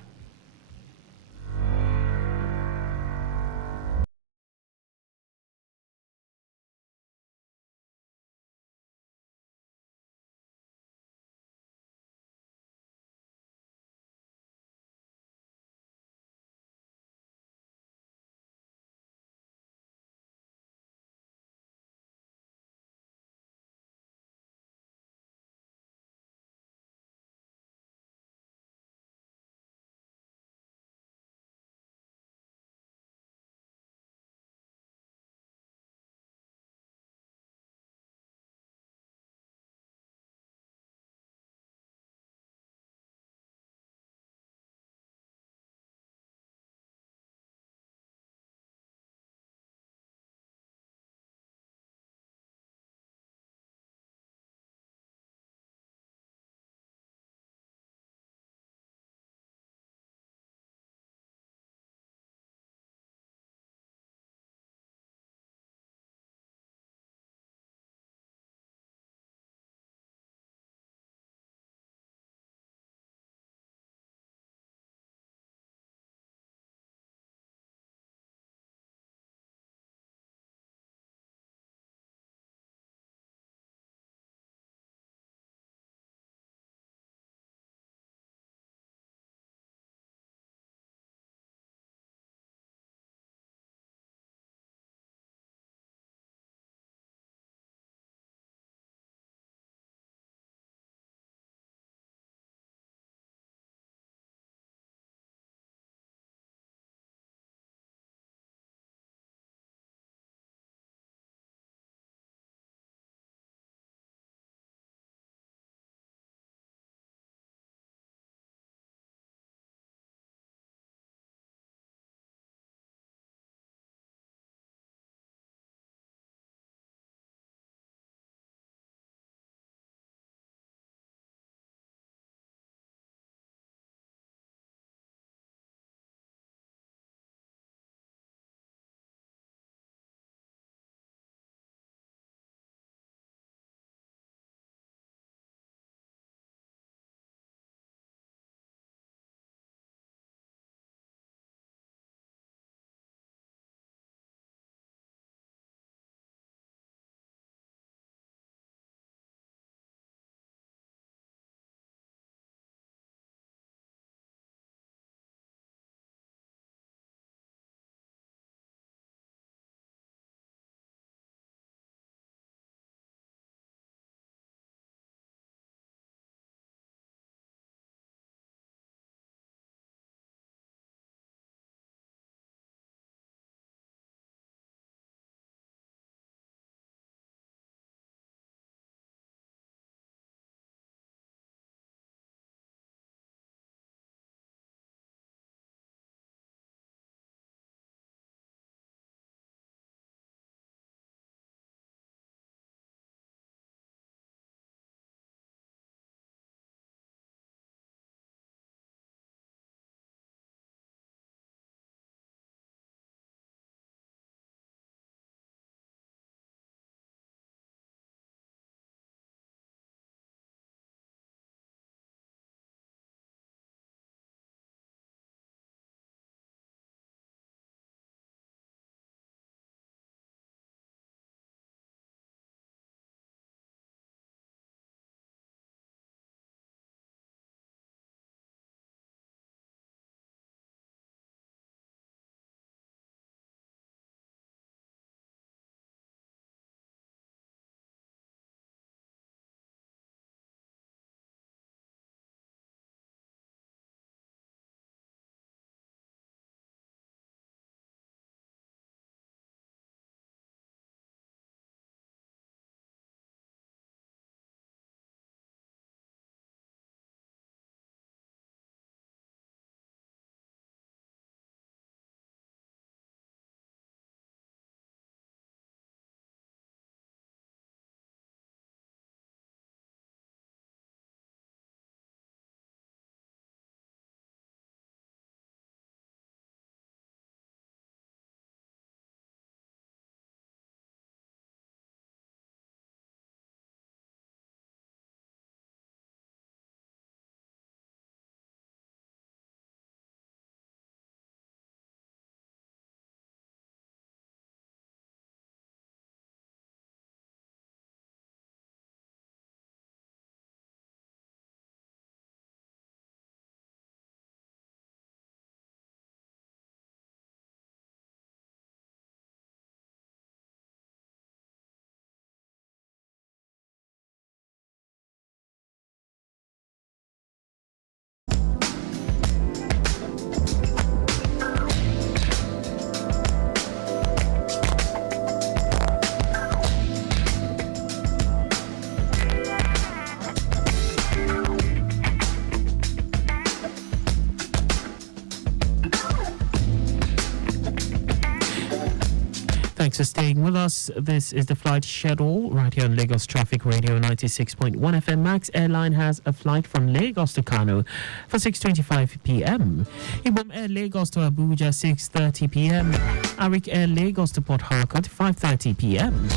Thanks for staying with us. This is the flight schedule right here on Lagos Traffic Radio 96.1 FM. Max Airline has a flight from Lagos to Kano for 6:25 p.m. Ibom Air Lagos to Abuja 6:30 p.m. Arik Air Lagos to Port Harcourt 5:30 p.m.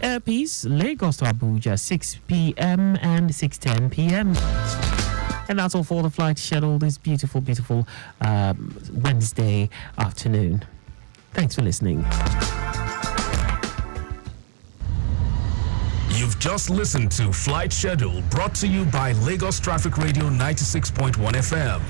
Air Peace Lagos to Abuja 6 p.m. and 6:10 p.m. And that's all for the flight schedule this beautiful, beautiful Wednesday afternoon. Thanks for listening. You've just listened to Flight Schedule, brought to you by Lagos Traffic Radio 96.1 FM.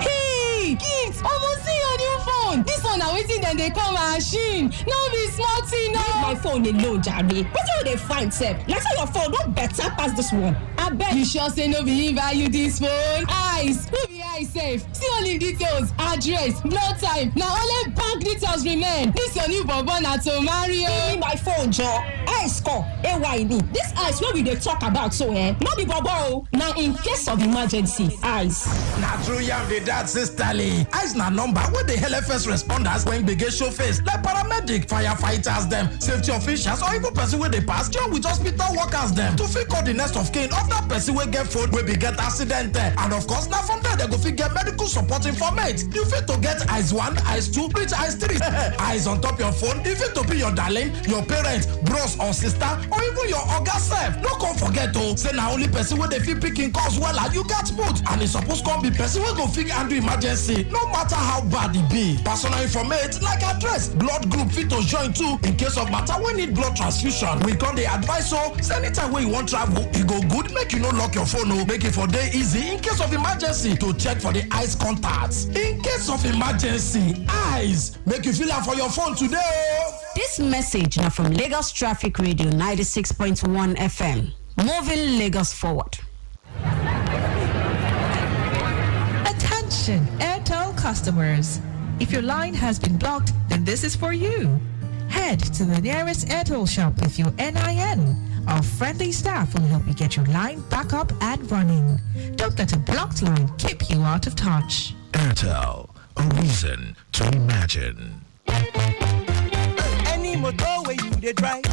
Hey, kids, almost see your new phone. This one now waiting then they come machine. No be small thing, no. My phone alone, Jare. What do they find, sir? Let's say your phone don't better pass this one. I bet. You sure say no be him buy you this phone? Eyes, who be eyes safe? See only details, address, blood type. Now only bank details remain. This your new bonbon na to marry. Give me my phone, Joe. Ice call. AYD. This ice what we they talk about so no be bobo. Now in case of emergency, ice. Na true yam dey that sisterly. Ice na number where the LFS responders when they get show face like paramedic, firefighters them, safety officials or even person where they pass join with hospital workers them to fit call the next of kin of that person wey get phone wey be get accident and of course now from there they go fit get medical support informate. You fit to get ice 1, ice 2, reach ice 3. Eyes on top your phone, you fit to be your darling, your parents, bros or sister or even your oga self. No come forget to say na only person wey dey fit picking calls well and you get both and it's supposed to be person wey go fit handle emergency no matter how bad it be. Personal informate like address, blood group fit to join too in case of matter wey need blood transfusion. We come dey advise so say anytime wey you wan travel e go good make you no lock your phone o, make it for day easy in case of emergency to check for the eyes contacts. In case of emergency, eyes make you feel am for your phone today o. This message now from Lagos Traffic Radio 96.1 FM. Moving Lagos forward. Attention, Airtel customers. If your line has been blocked, then this is for you. Head to the nearest Airtel shop with your NIN. Our friendly staff will help you get your line back up and running. Don't let a blocked line keep you out of touch. Airtel, a reason to imagine. Any motor where you dey drive,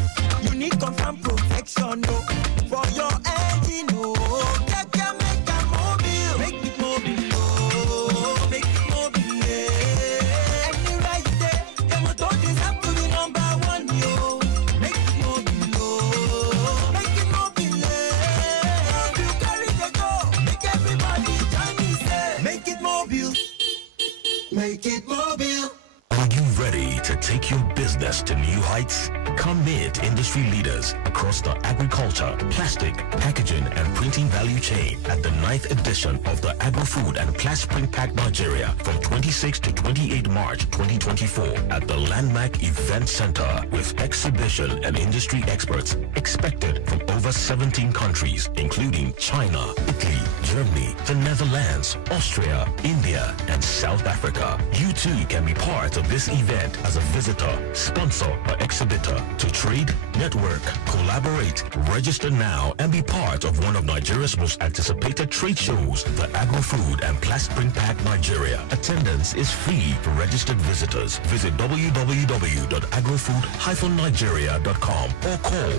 you need confirm protection, no. For your engine, no. Make it mobile, oh, make it mobile, yeah. Anywhere you dey, the motor deserve to be number 1, yo. Make it mobile, oh, make it mobile, yeah. You carry the go, make everybody join me, say. Make it mobile, make it mobile. Are you ready to take your business to new heights? Come meet industry leaders across the agriculture, plastic, packaging, and printing value chain at the 9th edition of the Agri-Food and Plastic Pack Nigeria from 26 to 28 March 2024 at the Landmark Event Center with exhibition and industry experts expected from over 17 countries, including China, Italy, Germany, the Netherlands, Austria, India, and South Africa. You too can be part of this event as a visitor, sponsor, or exhibitor. To trade, network, collaborate, register now, and be part of one of Nigeria's most anticipated trade shows, the Agri-Food and Plastic Pack Nigeria. Attendance is free for registered visitors. Visit www.agrofood-nigeria.com or call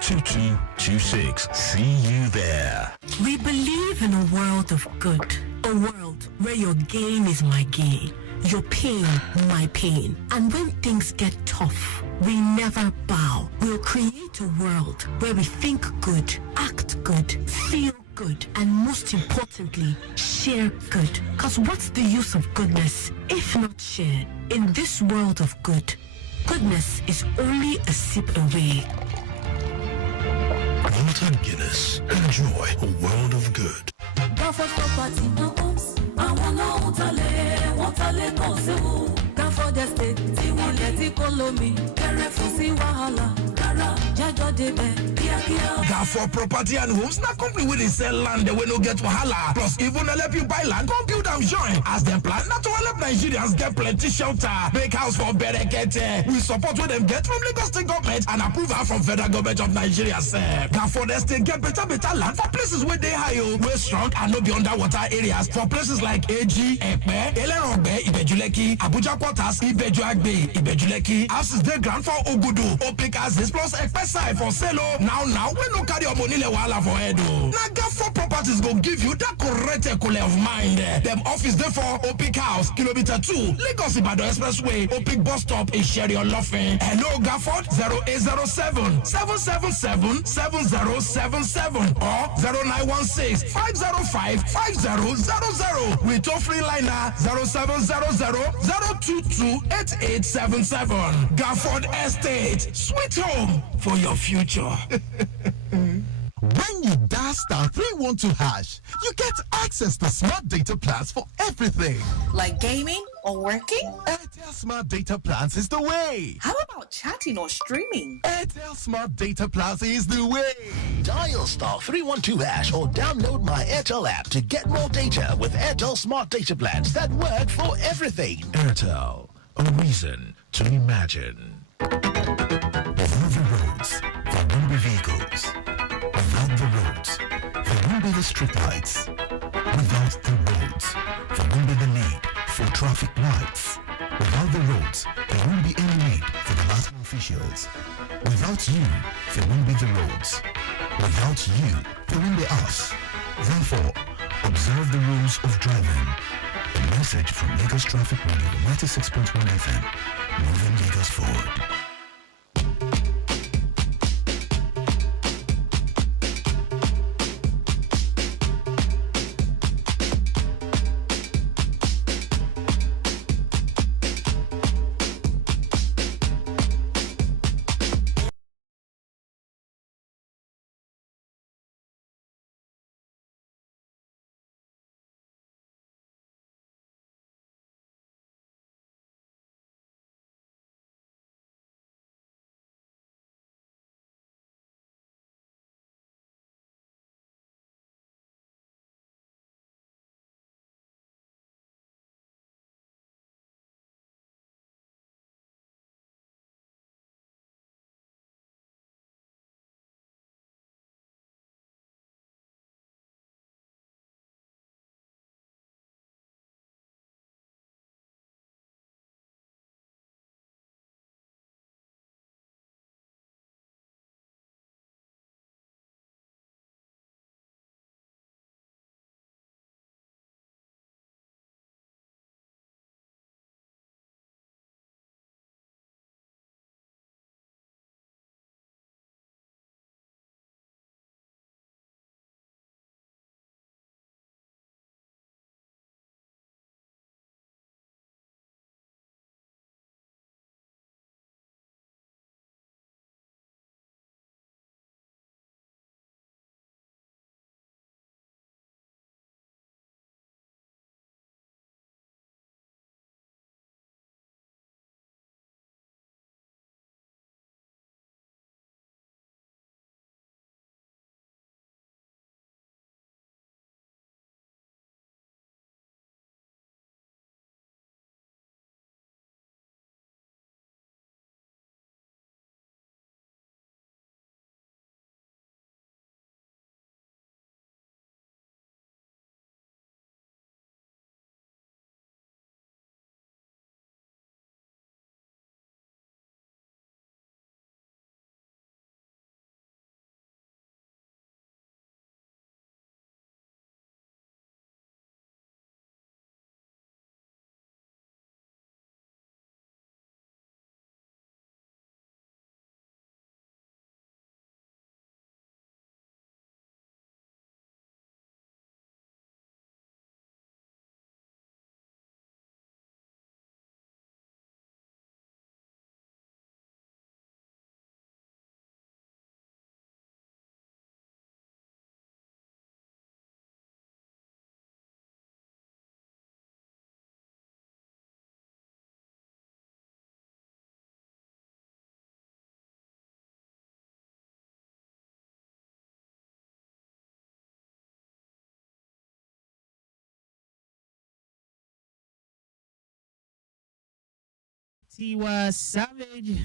0902-222-2226. See you there. We believe in a world of good, a world where your gain is my gain, your pain my pain. And when things get tough, we never bow. We'll create a world where we think good, act good, feel good, and most importantly, share good. Because what's the use of goodness if not shared? In this world of good, goodness is only a sip away. Walter Guinness. Enjoy a world of good. Káfọ́ dẹ́sẹ̀ tí wọ́n lẹ̀ tí kò lómi kẹrẹ fún sí wàhálà kára jájọ́ débẹ̀ kíá For property and homes, na company wey dey sell land wey no get wahala. Plus, even help you buy land, come build am join. As dem plan, na to help Nigerians get plenty shelter, make house for Berekete. We support what them get from Lagos State government and approval from Federal Government of Nigeria. For the state get better land for places where they high, where strong and no be underwater areas. For places like AG, Ekpe, Elerogbe, Ibejuleki, Abuja Quarters, Ibejuagbe, Ibejuleki. Houses dey ground for Ogudu, Opik Houses plus Ekpe side for Selo. Now, we no carry your money le wahala for head o. Na Gafo Properties go give you that correct equity of mind. Them office dey for Opik House, kilometer 2, Lagos Ibadan Expressway, Opik bus stop in Sherry Olofin. Hello Gafford 0807 777 7077 or 0916 505 5000 with toll free liner 0700 022 8877. Gafford Estate, sweet home for your future. When you dial *312#, you get access to smart data plans for everything. Like gaming or working? Airtel Smart Data Plans is the way. How about chatting or streaming? Airtel Smart Data Plans is the way. Dial *312# or download my Airtel app to get more data with Airtel Smart Data Plans that work for everything. Airtel, a reason to imagine. Without the roads, there won't be vehicles. Without the roads, there won't be the streetlights. Without the roads, there won't be the need for traffic lights. Without the roads, there won't be any need for the lasting officials. Without you, there won't be the roads. Without you, there won't be us. Therefore, observe the rules of driving. A message from Lagos Traffic Radio 96.1 FM, moving Lagos forward. Tiwa Savage.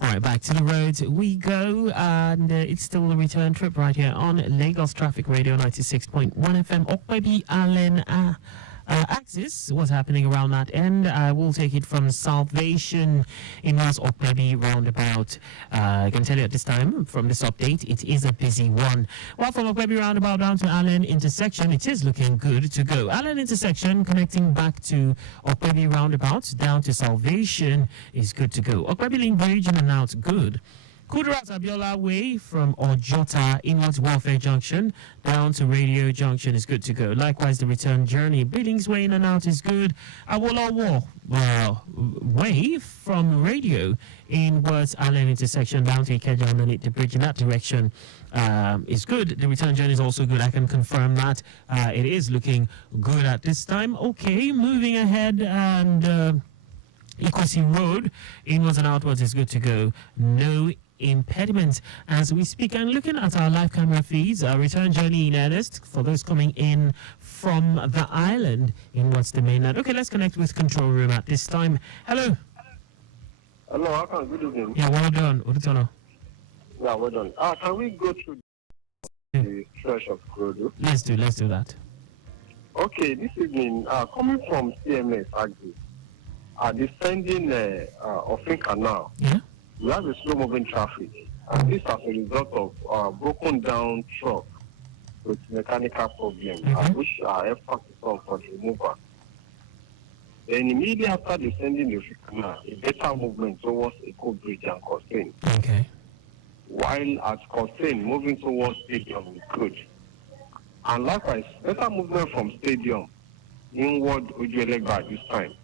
All right, back to the road we go, and it's still a return trip right here on Lagos Traffic Radio 96.1 FM. Okwebi Allen axis, what's happening around that end? I will take it from Salvation in West Okwebi roundabout. I can tell you at this time from this update, it is a busy one. While from Okwebi roundabout down to Allen intersection, it is looking good to go. Allen intersection connecting back to Okwebi roundabout down to Salvation is good to go. Okwebi Link Bridge in and out, good. Kudirat Abiola Way from Ojota inwards Welfare Junction down to Radio Junction is good to go. Likewise, the return journey Billings Way in and out is good. Awolowo Way from Radio inwards Allen intersection down to Ikeja underneath the bridge in that direction is good. The return journey is also good. I can confirm that it is looking good at this time. Okay, moving ahead, and Equity Road inwards and outwards is good to go. No impediment as we speak. And looking at our live camera feeds, our return journey in earnest for those coming in from the island in what's the mainland. Okay, let's connect with control room at this time. Hello. Hello, Akan. Good evening. Yeah, well done. Uditono. Yeah, well done. Can we go through the stretch of road? Let's do that. Okay, this evening, coming from CMS axis, descending Offing Canal. Yeah. We have a slow-moving traffic, and this as a result of broken down truck with mechanical problems, which are efforts on for the removal. Then immediately after descending the canal, a better movement towards Eco Bridge and Costain. Okay. While at Costain, moving towards Stadium is good. And likewise, better movement from Stadium inward Ojuelegba this time.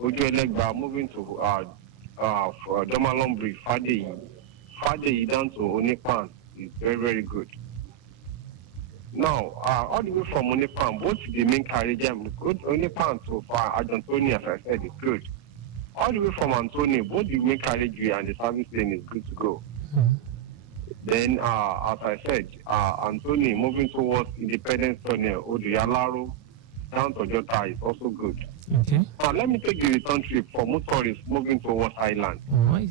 Ojuelegba moving to for Domalon Bridge, Fadeyi down to Onipan is very, very good. Now, all the way from Onipan, both the main carriage and good Onipan to Antony, as I said, is good. All the way from Antony, both the main carriage and the service lane is good to go. Then, as I said, Antony moving towards Independence Tunnel, Oduyalaro down to Jota is also good. Okay. Now, let me take the return trip for motorists moving towards Island. All right.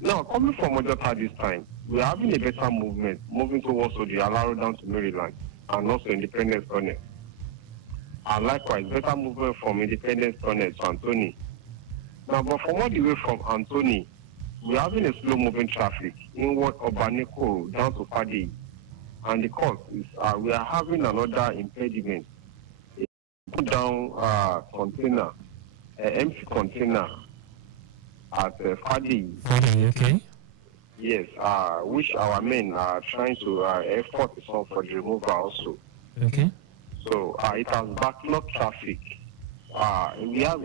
Now, coming from Ojota this time, we're having a better movement moving towards Oduyalaro down to Maryland and also Independence Tunnel. And likewise, better movement from Independence Tunnel to Antony. Now, but from all the way from Antony, we're having a slow-moving traffic inward Obaneko down to Fadeyi. And the cause is we are having another impediment. Put down container, empty container at Fadeyi. Okay. Yes, which our men are trying to effort is on for the removal also. Okay. So it has backlogged traffic. We have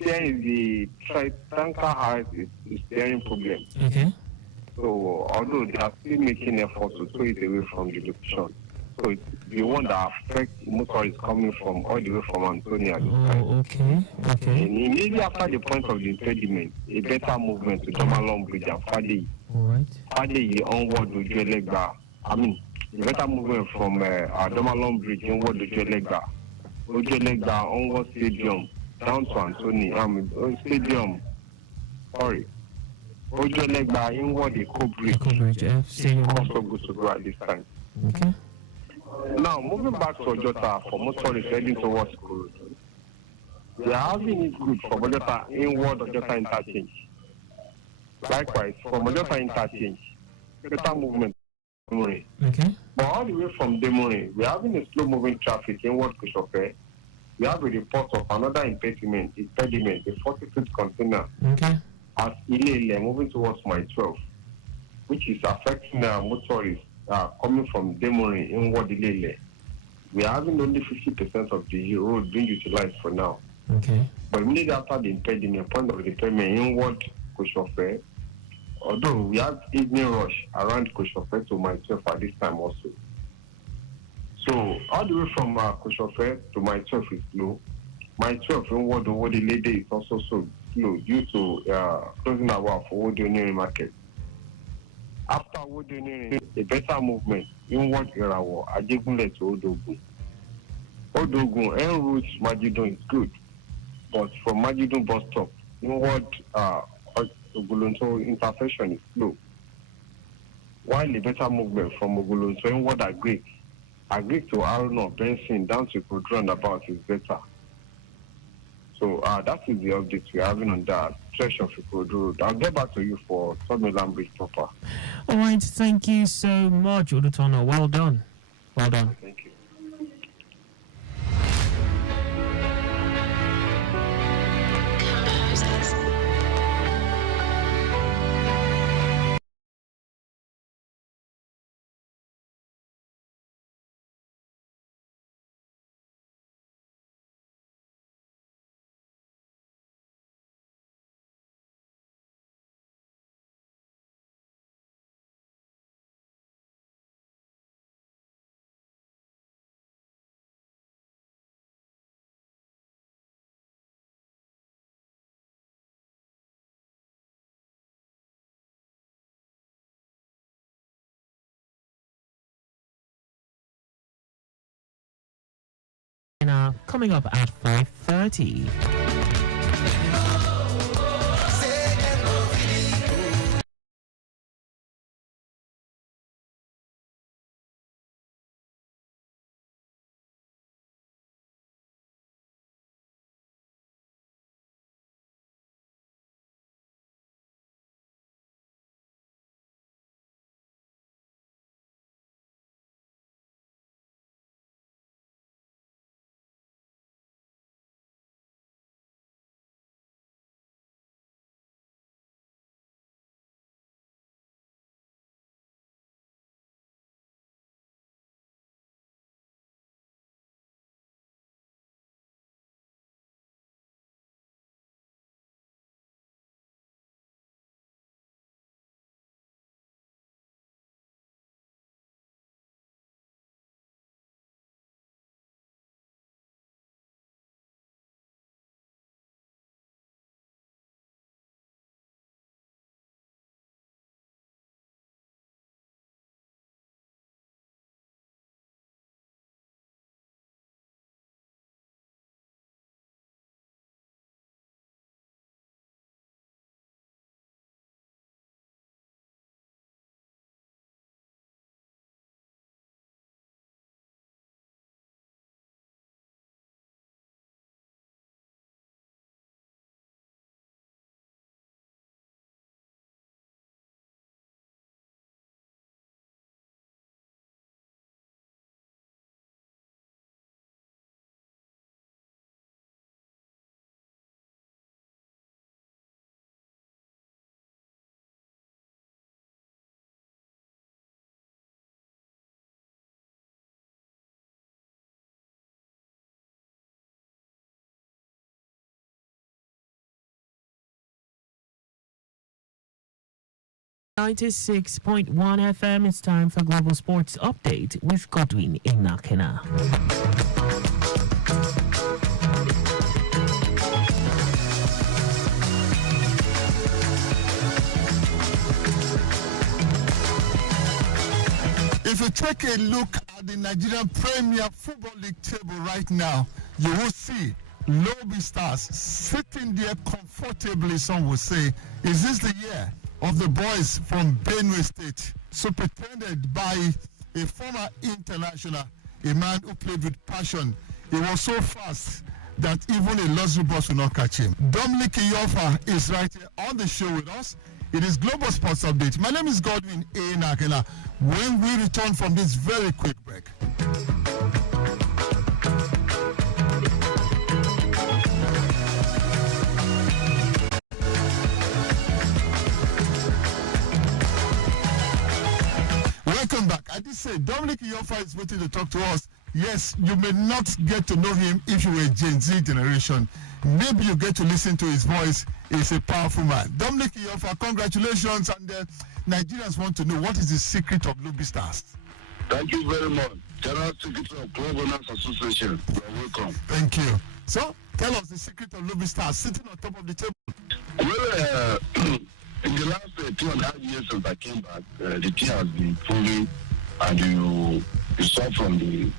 steering, the tanker has a steering problem. Okay. So although they are still making efforts to tow it away from the location. So it's the one that affects motorists coming from all the way from Antonia. Okay. And immediately after the point of the impediment, a better movement to Domalon Bridge and Fadeyi. All right. Fadeyi onward to Ojuelegba. A better movement from Domalon Bridge inward to Ojuelegba. Ojuelegba onward Stadium down to Antony. Stadium. Sorry. Ojuelegba inward Eco Bridge. Also good to go at this time. Okay. Now, moving back to Ojota for motorists heading towards Kuru. We are having it good for Ojota inward Ojota interchange. Likewise, from Ojota interchange, better movement. Okay. But all the way from Demore, we are having a slow moving traffic inward Kushope. We have a report of another impediment, a 40-foot container. Okay. As Ilele moving towards my 12, which is affecting motorists coming from Demore inward Ilele. We are having only 50% of the road being utilized for now. Okay. But immediately after the impediment, point of the impediment inward Kushope, although we have evening rush around Kushope to my 12 at this time also. So all the way from Kushope to my 12 is slow. My 12 inward over the lady is also so slow due to closing hour for Wodoniri market. After Wodoniri, a better movement inward Irawo, Ajegunle to Odogun. Odogun en route Majidon is good. but from Majidun bus stop, inward Ogulonso intersection is slow. While the better movement from Ogulonso inward Agric to Aruna, Benson, down to Kodru roundabout is better. So that is the update we're having on that stretch of Ikorodu Road. I'll get back to you for Third Bridge proper. All right, thank you so much, Odutono. Well done. Well done. Thank you. Coming up at 5:30. .1 FM, it's time for Global Sports Update with Godwin Inakena. If you take a look at the Nigerian Premier Football League table right now, you will see Lobby Stars sitting there comfortably, some will say. Is this the year of the boys from Benue State, superintended by a former international, a man who played with passion? He was so fast that even a luxury bus will not catch him. Dominic Iyofa is right here on the show with us. It is Global Sports Update. My name is Godwin Nakela. When we return from this very quick break. Welcome back. I did say Dominic Iyofa is waiting to talk to us. Yes, you may not get to know him if you were Gen Z generation. Maybe you get to listen to his voice. He's a powerful man. Dominic Iyofa, congratulations. And Nigerians want to know, what is the secret of Lobby Stars? Thank you very much. General Secretary of Club Owners Association. You're welcome. Thank you. So, tell us the secret of Lobby Stars sitting on top of the table. Well, in the last 2.5 years since I came back, the team has been improving, and you saw from the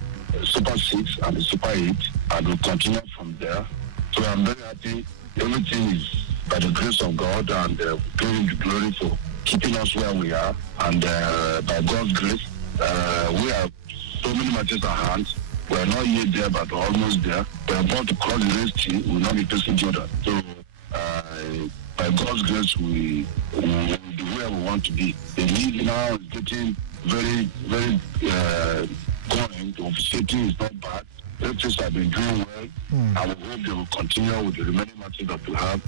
Super 6 and the Super 8, and we'll continue from there. So I'm very happy. Everything is by the grace of God, and giving the glory for keeping us where we are. And by God's grace, we have so many matches at hand. We are not yet there, but we're almost there. We are about to cross the race team. We will not be facing Jordan. So by God's grace, we will be where we want to be. The league now is getting very, very going. The officiating is not bad. Referees have been doing well. I will hope they will continue with the remaining matches that we have.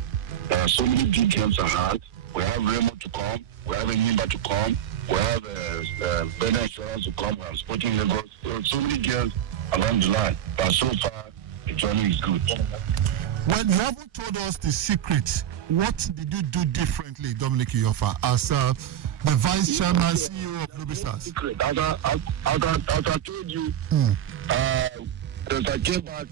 There are so many big games ahead. We have Remo to come. We have Nimba to come. We have Benin Insurance to come. We have Sporting Lagos. There are so many games along the line. But so far, the journey is good. Well, you haven't told us the secret. What did you do differently, Dominic Iyofa, as the Vice Chairman, CEO of Lobby Stars? As I told you, since I came back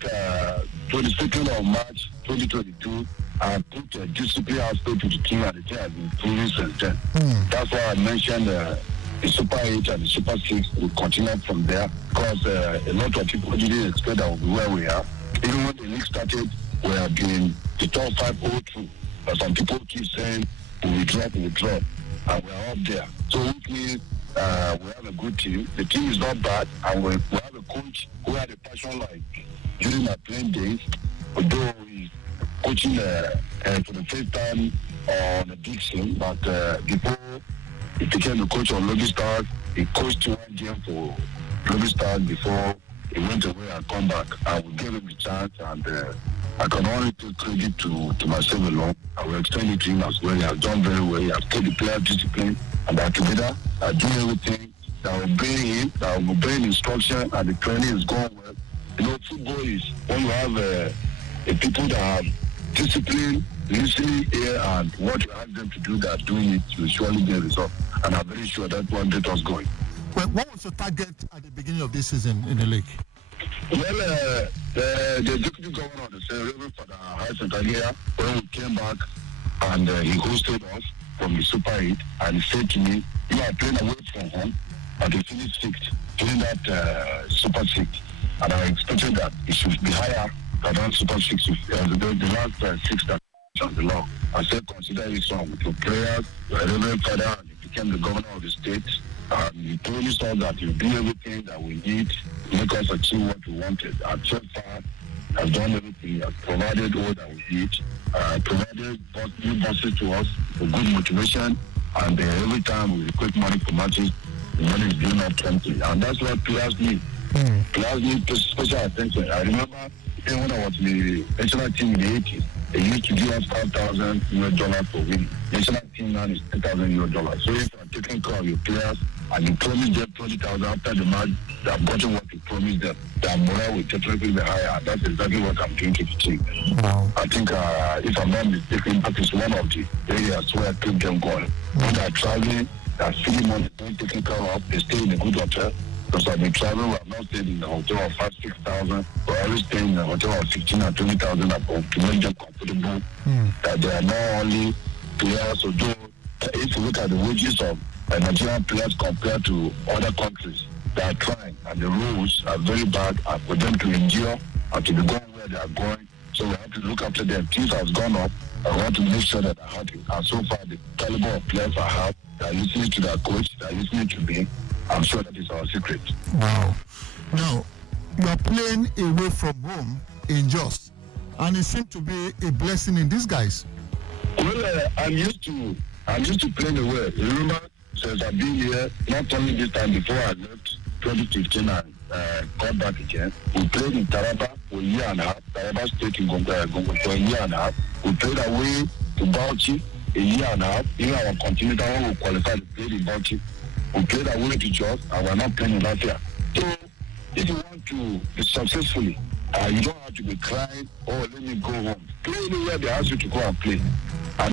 22nd of March 2022, I put a discipline aspect to the team, and the team has been improving since then. That's why I mentioned the Super 8 and the Super 6 will continue from there, because a lot of people didn't expect that we'll be where we are. Even when the league started, we have been the top 5 all through. But some people keep saying, we drop, and we are up there. So which means we have a good team. The team is not bad, and we have a coach who had a passion like during my playing days, although he's coaching for the first time on the big scene, but before he became the coach of Lobby Stars, he coached one game for Lobby Stars before he went away and come back. I will give him the chance, and I can only take credit to myself alone. I will extend it to him as well. He has done very well. He has kept the player discipline, and that together I do everything that will bring him, that will bring instruction, and the training is going well. You know, football is when you have a people that have discipline, listening here, and what you ask them to do, that doing it, will surely get a result. And I'm very sure that one get us going. Well, what was your target at the beginning of this season in the league? Well, the deputy governor of the State, Reverend Father High Santalia, when we came back and he hosted us from the Super 8, and he said to me, you are playing away from home, and he finished 6th, during that Super 6. And I expected that it should be higher than that Super 6, the last 6 that was the law. I said, consider it song with your prayers. Reverend Father, and he became the governor of the state. He promised us that he will do everything that we need to make us achieve what we wanted. And so far, has done everything. Has provided all that we need. Provided new buses to us for good motivation. And every time we request money for matches, the money is being up empty. And that's what players need. Players need special attention. I remember even when I was in the national team in the 80s, they used to give us $5,000 for winning. National team now is $10,000. So if you're taking care of your players and you promise them $20,000 after the match, they have gotten what you promised them, their morale will definitely be higher. That's exactly what I'm doing to the team. Wow. I think if I'm not mistaken, that is one of the areas where I keep them going. When they're traveling, they're feeling money being taken care of, they stay in a good hotel. Because I've been traveling, we have not stayed in a hotel of 5,000-6,000. We're always staying in a hotel of 15,000 and 20,000 above to make them comfortable. That they are not only players, although if you look at the wages of Nigerian players compared to other countries, they are trying, and the rules are very bad for them to endure and to be going where they are going. So we have to look after them. Things have gone up. I want to make sure that they're happy. And so far, the caliber of players I have, they're listening to their coach, they're listening to me. I'm sure that is our secret. Wow. Now, you are playing away from home in Jos, and it seems to be a blessing in disguise. Well, I'm used to playing away. You remember, since I've been here, not only this time before I left 2015 and got back again, we played in Taraba for a year and a half, Taraba State in Gongo for a year and a half. We played away to Bauchi a year and a half. Even our continental when we qualified to play in Bauchi. We played away to Jos, and we're not playing in Latvia. So, if you want to be successfully, you don't have to be crying, oh, let me go home. Play anywhere they ask you to go and play.